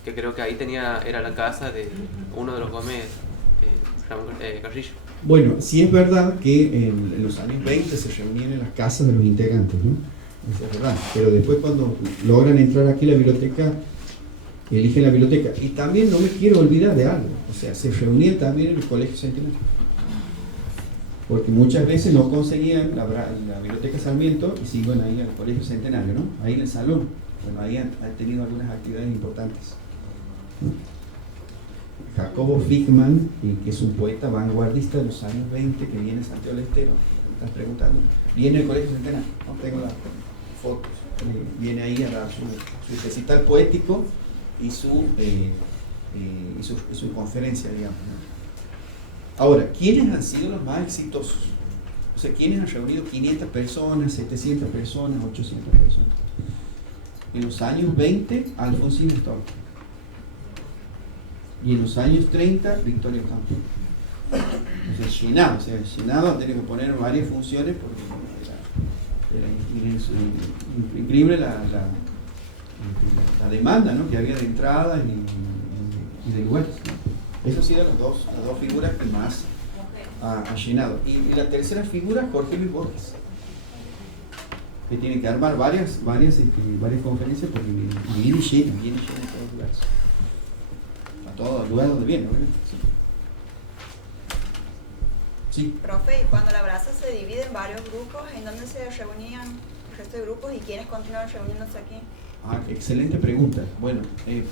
que creo que ahí era la casa de uno de los Gómez Ramón Carrillo. Bueno, sí es verdad que en los años 20 se reunían en las casas de los integrantes, ¿no? Eso es verdad. Pero después cuando logran entrar aquí a la biblioteca, eligen la biblioteca. Y también no me quiero olvidar de algo. O sea, se reunían también en el Colegio Centenario. Porque muchas veces no conseguían la biblioteca Sarmiento y se iban ahí al Colegio Centenario, ¿no? Ahí en el salón. Bueno, ahí han tenido algunas actividades importantes, ¿no? Jacobo Fickman, que es un poeta vanguardista de los años 20 que viene de Santiago del Estero, estás preguntando, viene el Colegio Centenario, ¿no? Tengo la foto, viene ahí a dar su recital poético y su conferencia, digamos, ¿no? Ahora, ¿quiénes han sido los más exitosos? O sea, ¿quiénes han reunido 500 personas, 700 personas, 800 personas? En los años 20, Alfonsín Storni. Y en los años 30, Victoria Ocampo. O sea, llenado, han tenido que poner varias funciones porque era increíble la demanda, ¿no?, que había de entrada y de lugares, ¿no? Esas han sido las dos figuras que más ha llenado. Y la tercera figura, Jorge Luis Borges, que tiene que armar varias conferencias porque viene lleno en todos los lugares. A todos los lugares donde viene, ¿no? Sí. Profe, y cuando la brasa se divide en varios grupos, ¿en dónde se reunían el resto de grupos y quiénes continuaron reuniéndose aquí? Excelente pregunta. Bueno,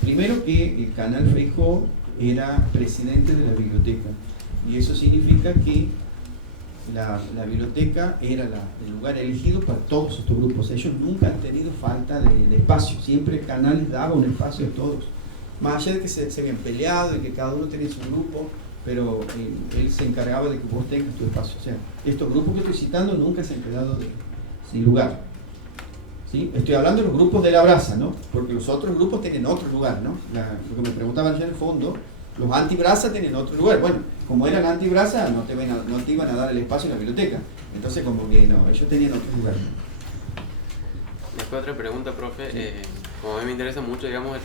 primero que el Canal Feijó era presidente de la biblioteca, y eso significa que la biblioteca era el lugar elegido para todos estos grupos. Ellos nunca han tenido falta de espacio, siempre el Canal les daba un espacio a todos, más allá de que se habían peleado y que cada uno tenía su grupo, pero él se encargaba de que vos tengas tu espacio. O sea, estos grupos que estoy citando nunca se han quedado sin lugar, ¿sí? Estoy hablando de los grupos de la brasa, ¿no? Porque los otros grupos tienen otro lugar, ¿no? Lo que me preguntaban ya en el fondo, los anti-brasa tienen otro lugar. Bueno, como eran anti-brasa, no te iban a dar el espacio en la biblioteca. Entonces, como que no, ellos tenían otro lugar. Después otra pregunta, profe. Como a mí me interesa mucho, digamos,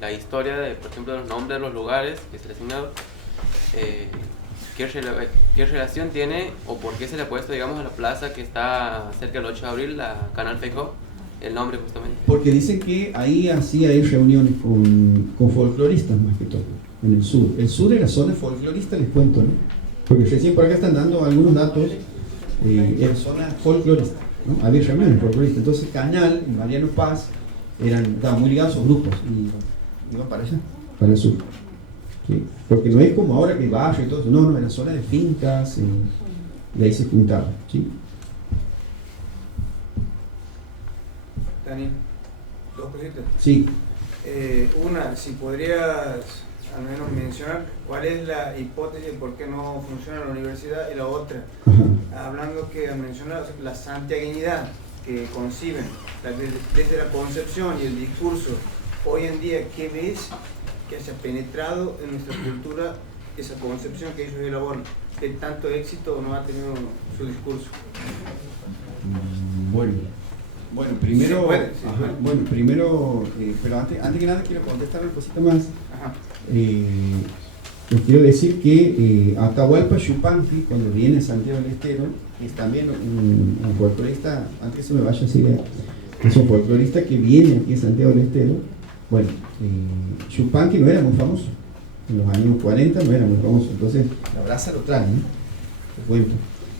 la historia de, por ejemplo, los nombres de los lugares que se le asignaron. ¿Qué relación tiene o por qué se le ha puesto, digamos, a la plaza que está cerca del 8 de abril, la Canal Feijó, el nombre justamente? Porque dicen que ahí hacía reuniones con folcloristas más que todo, en el sur. El sur era zona folclorista, les cuento, ¿no? Porque recién por acá están dando algunos datos, era zona folclorista, ¿no? Había reuniones folcloristas. Entonces Canal y Mariano Paz estaban muy ligados a sus grupos y iban para allá, para el sur. ¿Sí? Porque no es como ahora que barrio y todo eso, no, era zona de fincas y ahí se juntaban, ¿sí? Dani, dos cositas. Sí. Una, si podrías al menos mencionar cuál es la hipótesis de por qué no funciona la universidad, y la otra, hablando que han mencionado la santiagueñidad que conciben, desde la concepción y el discurso, hoy en día, ¿qué ves que haya penetrado en nuestra cultura esa concepción que ellos elaboran? ¿Qué tanto éxito no ha tenido su discurso? Bueno, primero, pero antes que nada quiero contestar una cosita más. Les quiero decir que Atahualpa Yupanqui, cuando viene a Santiago del Estero, es también un folclorista, antes que se me vaya así, es un folclorista que viene aquí a Santiago del Estero. Bueno, Yupanqui no era muy famoso, en los años 40 no era muy famoso, entonces la brasa lo trae, ¿no? Te cuento.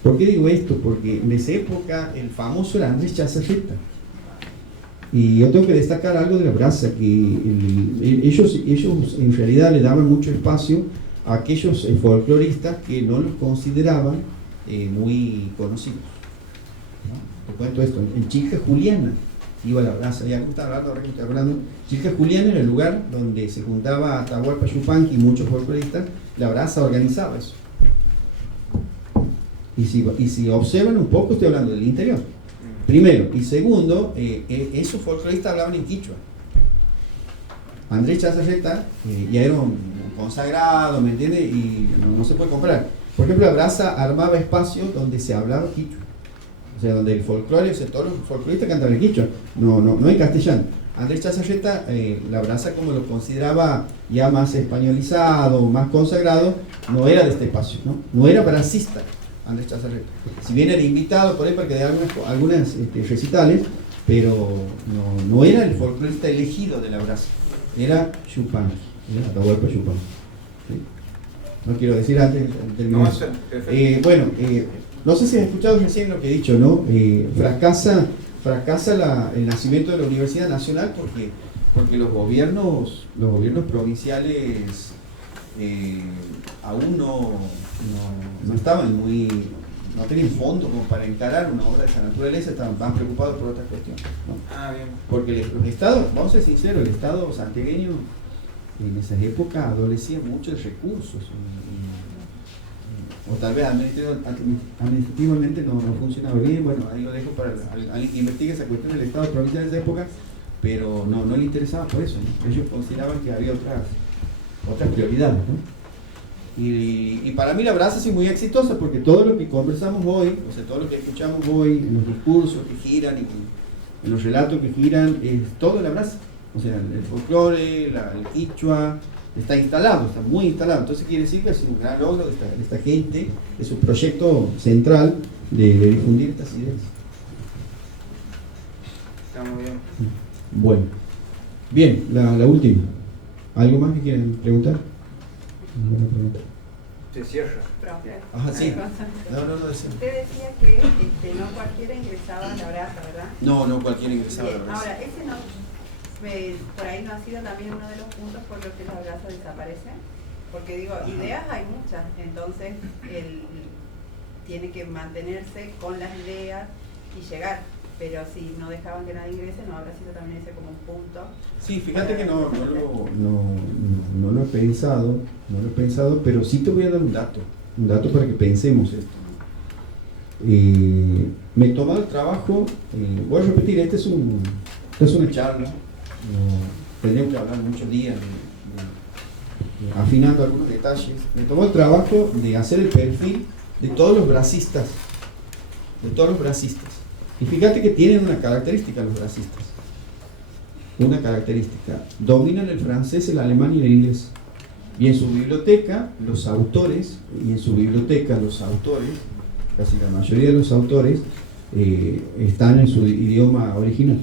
¿Por qué digo esto? Porque en esa época el famoso era Andrés Chazarreta. Y yo tengo que destacar algo de la brasa, que ellos en realidad le daban mucho espacio a aquellos folcloristas que no los consideraban muy conocidos, ¿no? Te cuento esto, en Chilca Juliana iba la brasa, ya estaba hablando, Chilca Juliana era el lugar donde se juntaba Atahualpa Yupanqui y muchos folcloristas. La brasa organizaba eso. Y si observan un poco, estoy hablando del interior. Primero. Y segundo, esos folcloristas hablaban en quichua. Andrés Chazarreta ya era un consagrado, ¿me entiendes? Y no se puede comprar. Por ejemplo, la brasa armaba espacios donde se hablaba quichua. O sea, donde el folclore, o sea, todos los folcloristas cantaban en quichua, no en castellano. Andrés Chazarreta, la brasa, como lo consideraba ya más españolizado, más consagrado, no era de este espacio, no era brasista. Andrés Chazarreta, si bien era invitado por ahí para que dé algunas recitales, pero no era el folclorista elegido de la brasa, era Yupanqui, Atahualpa Yupanqui, ¿sí? No quiero decir antes de terminar. No sé si has escuchado recién lo que he dicho, ¿no? Fracasa el nacimiento de la Universidad Nacional porque los gobiernos provinciales aún no estaban muy no tenían fondo como para encarar una obra de esa naturaleza, estaban más preocupados por otras cuestiones, ¿no? Bien. Porque los estados, vamos a ser sinceros, el estado santiagueño en esas épocas adolecía mucho de recursos, o tal vez administrativamente no funcionaba bien. Bueno, ahí lo dejo para alguien que investigue esa cuestión del estado provincial de esa época, pero no le interesaba por eso, ¿no? Ellos consideraban que había otras prioridades, ¿no? Y para mí la brasa es muy exitosa, porque todo lo que conversamos hoy, o sea, todo lo que escuchamos hoy en los discursos que giran y en los relatos que giran, es todo la brasa. O sea, el folclore, el quichua, está instalado, está muy instalado. Entonces quiere decir que es un gran logro de esta gente, de su proyecto central de difundir estas ideas. Está muy bien. Bueno, bien, la última. ¿Algo más que quieren preguntar? ¿Alguna pregunta? Se cierra. Ajá, sí. No, Usted decía que no cualquiera ingresaba a la brasa, ¿verdad? No cualquiera ingresaba a la brasa. Ahora, ese no, por ahí no ha sido también uno de los puntos por los que la brasa desaparece, porque digo, ideas hay muchas, entonces él tiene que mantenerse con las ideas y llegar. Pero si no dejaban que nadie ingrese, ¿no habrá sido también ese como un punto? Sí, fíjate que no lo he pensado, pero sí te voy a dar un dato para que pensemos esto. Me he tomado el trabajo, voy a repetir, esta es una charla, tendríamos que hablar muchos días, afinando algunos detalles. Me tomó el trabajo de hacer el perfil de todos los brasistas, Y fíjate que tienen una característica los brasistas. Una característica. Dominan el francés, el alemán y el inglés. Y en su biblioteca, los autores, casi la mayoría de los autores, están en su idioma original.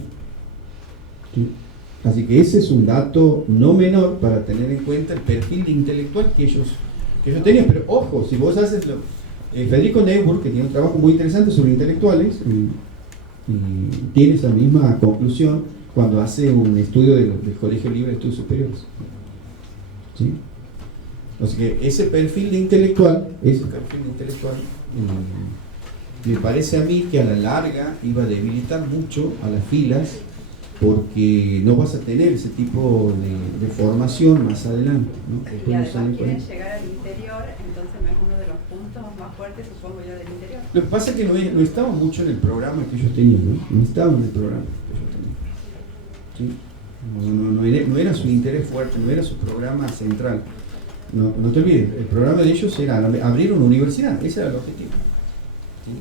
¿Sí? Así que ese es un dato no menor para tener en cuenta el perfil de intelectual que ellos tenían. Pero ojo, si vos haces Federico Neuburg, que tiene un trabajo muy interesante sobre intelectuales, y tiene esa misma conclusión cuando hace un estudio del Colegio Libre de Estudios Superiores. ¿Sí? O sea que ese perfil de intelectual, me parece a mí que a la larga iba a debilitar mucho a las filas, porque no vas a tener ese tipo de formación más adelante, ¿no? Y además quieren llegar al interior, entonces no es uno de los puntos más fuertes, supongo yo, del interior. Lo que pasa es que no estaba mucho en el programa que ellos tenían, ¿no? No estaba en el programa que ellos tenían. ¿Sí? No era su interés fuerte, no era su programa central. No te olvides, el programa de ellos era abrir una universidad, ese era el objetivo. ¿Sí?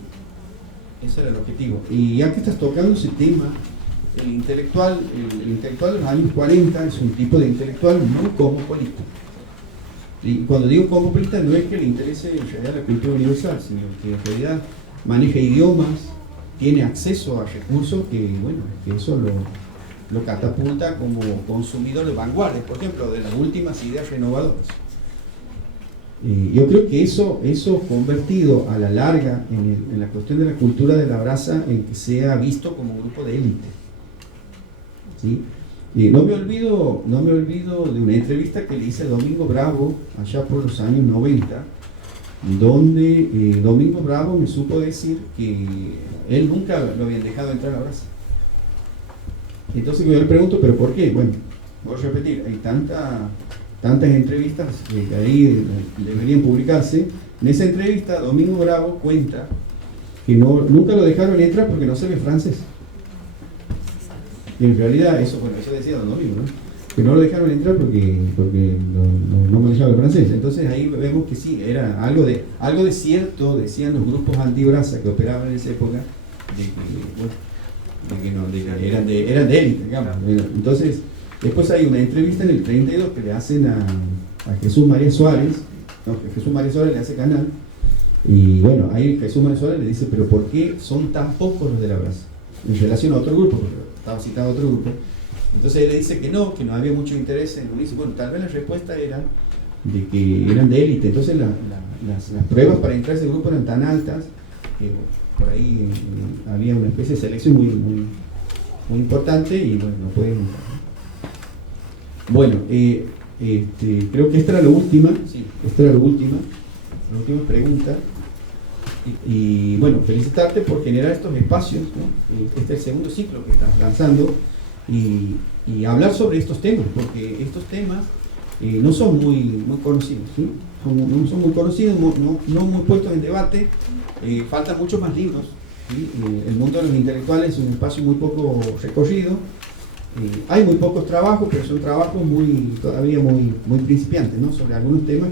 Ese era el objetivo. Y ya que estás tocando ese tema, el intelectual de los años 40 es un tipo de intelectual muy cosmopolita. Y cuando digo cosmopolita no es que le interese en realidad la cultura universal, sino que en realidad maneja idiomas, tiene acceso a recursos que eso lo catapulta como consumidor de vanguardia, por ejemplo, de las últimas ideas renovadoras. Yo creo que eso convertido a la larga en la cuestión de la cultura de la brasa, en que sea visto como un grupo de élite. ¿Sí? No me olvido de una entrevista que le hice a Domingo Bravo allá por los años 90, donde Domingo Bravo me supo decir que él nunca lo habían dejado entrar a la brasa. Entonces yo le pregunto, ¿pero por qué? Bueno, voy a repetir, hay tantas entrevistas que ahí deberían publicarse. En esa entrevista Domingo Bravo cuenta que nunca lo dejaron entrar porque no sabe francés. Y en realidad eso decía Don Domingo, ¿no? Que no lo dejaron entrar porque no manejaba el francés. Entonces ahí vemos que sí, era algo de cierto, decían los grupos anti-brasa que operaban en esa época, de que eran de élite, digamos. Entonces, después hay una entrevista en el 32 que le hacen a Jesús María Suárez, que Jesús María Suárez le hace canal, y bueno, ahí Jesús María Suárez le dice, pero ¿por qué son tan pocos los de la brasa? En relación a otro grupo, porque estaba citado a otro grupo. Entonces él le dice que no había mucho interés en unirse. Bueno, tal vez la respuesta era de que eran de élite. Entonces las pruebas para entrar a ese grupo eran tan altas que por ahí había una especie de selección muy importante y bueno, no podían entrar. Bueno, creo que esta era la última pregunta. Y bueno, felicitarte por generar estos espacios, ¿no? Este es el segundo ciclo que estás lanzando, y hablar sobre estos temas, porque estos temas no son muy conocidos, ¿sí? No son muy conocidos, no muy puestos en debate, faltan muchos más libros, ¿sí? El mundo de los intelectuales es un espacio muy poco recorrido, hay muy pocos trabajos, pero son trabajos todavía muy principiantes, ¿no? Sobre algunos temas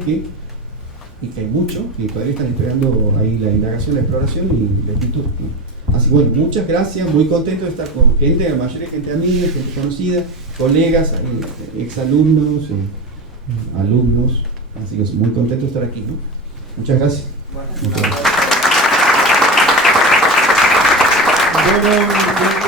y que hay muchos que todavía están esperando ahí la indagación, la exploración y la actitud, ¿no? Así bueno, muchas gracias, muy contento de estar con gente, la mayoría gente amiga, gente conocida, colegas, exalumnos, alumnos, así que muy contento de estar aquí, ¿no? Muchas gracias. Muchas gracias. Bueno,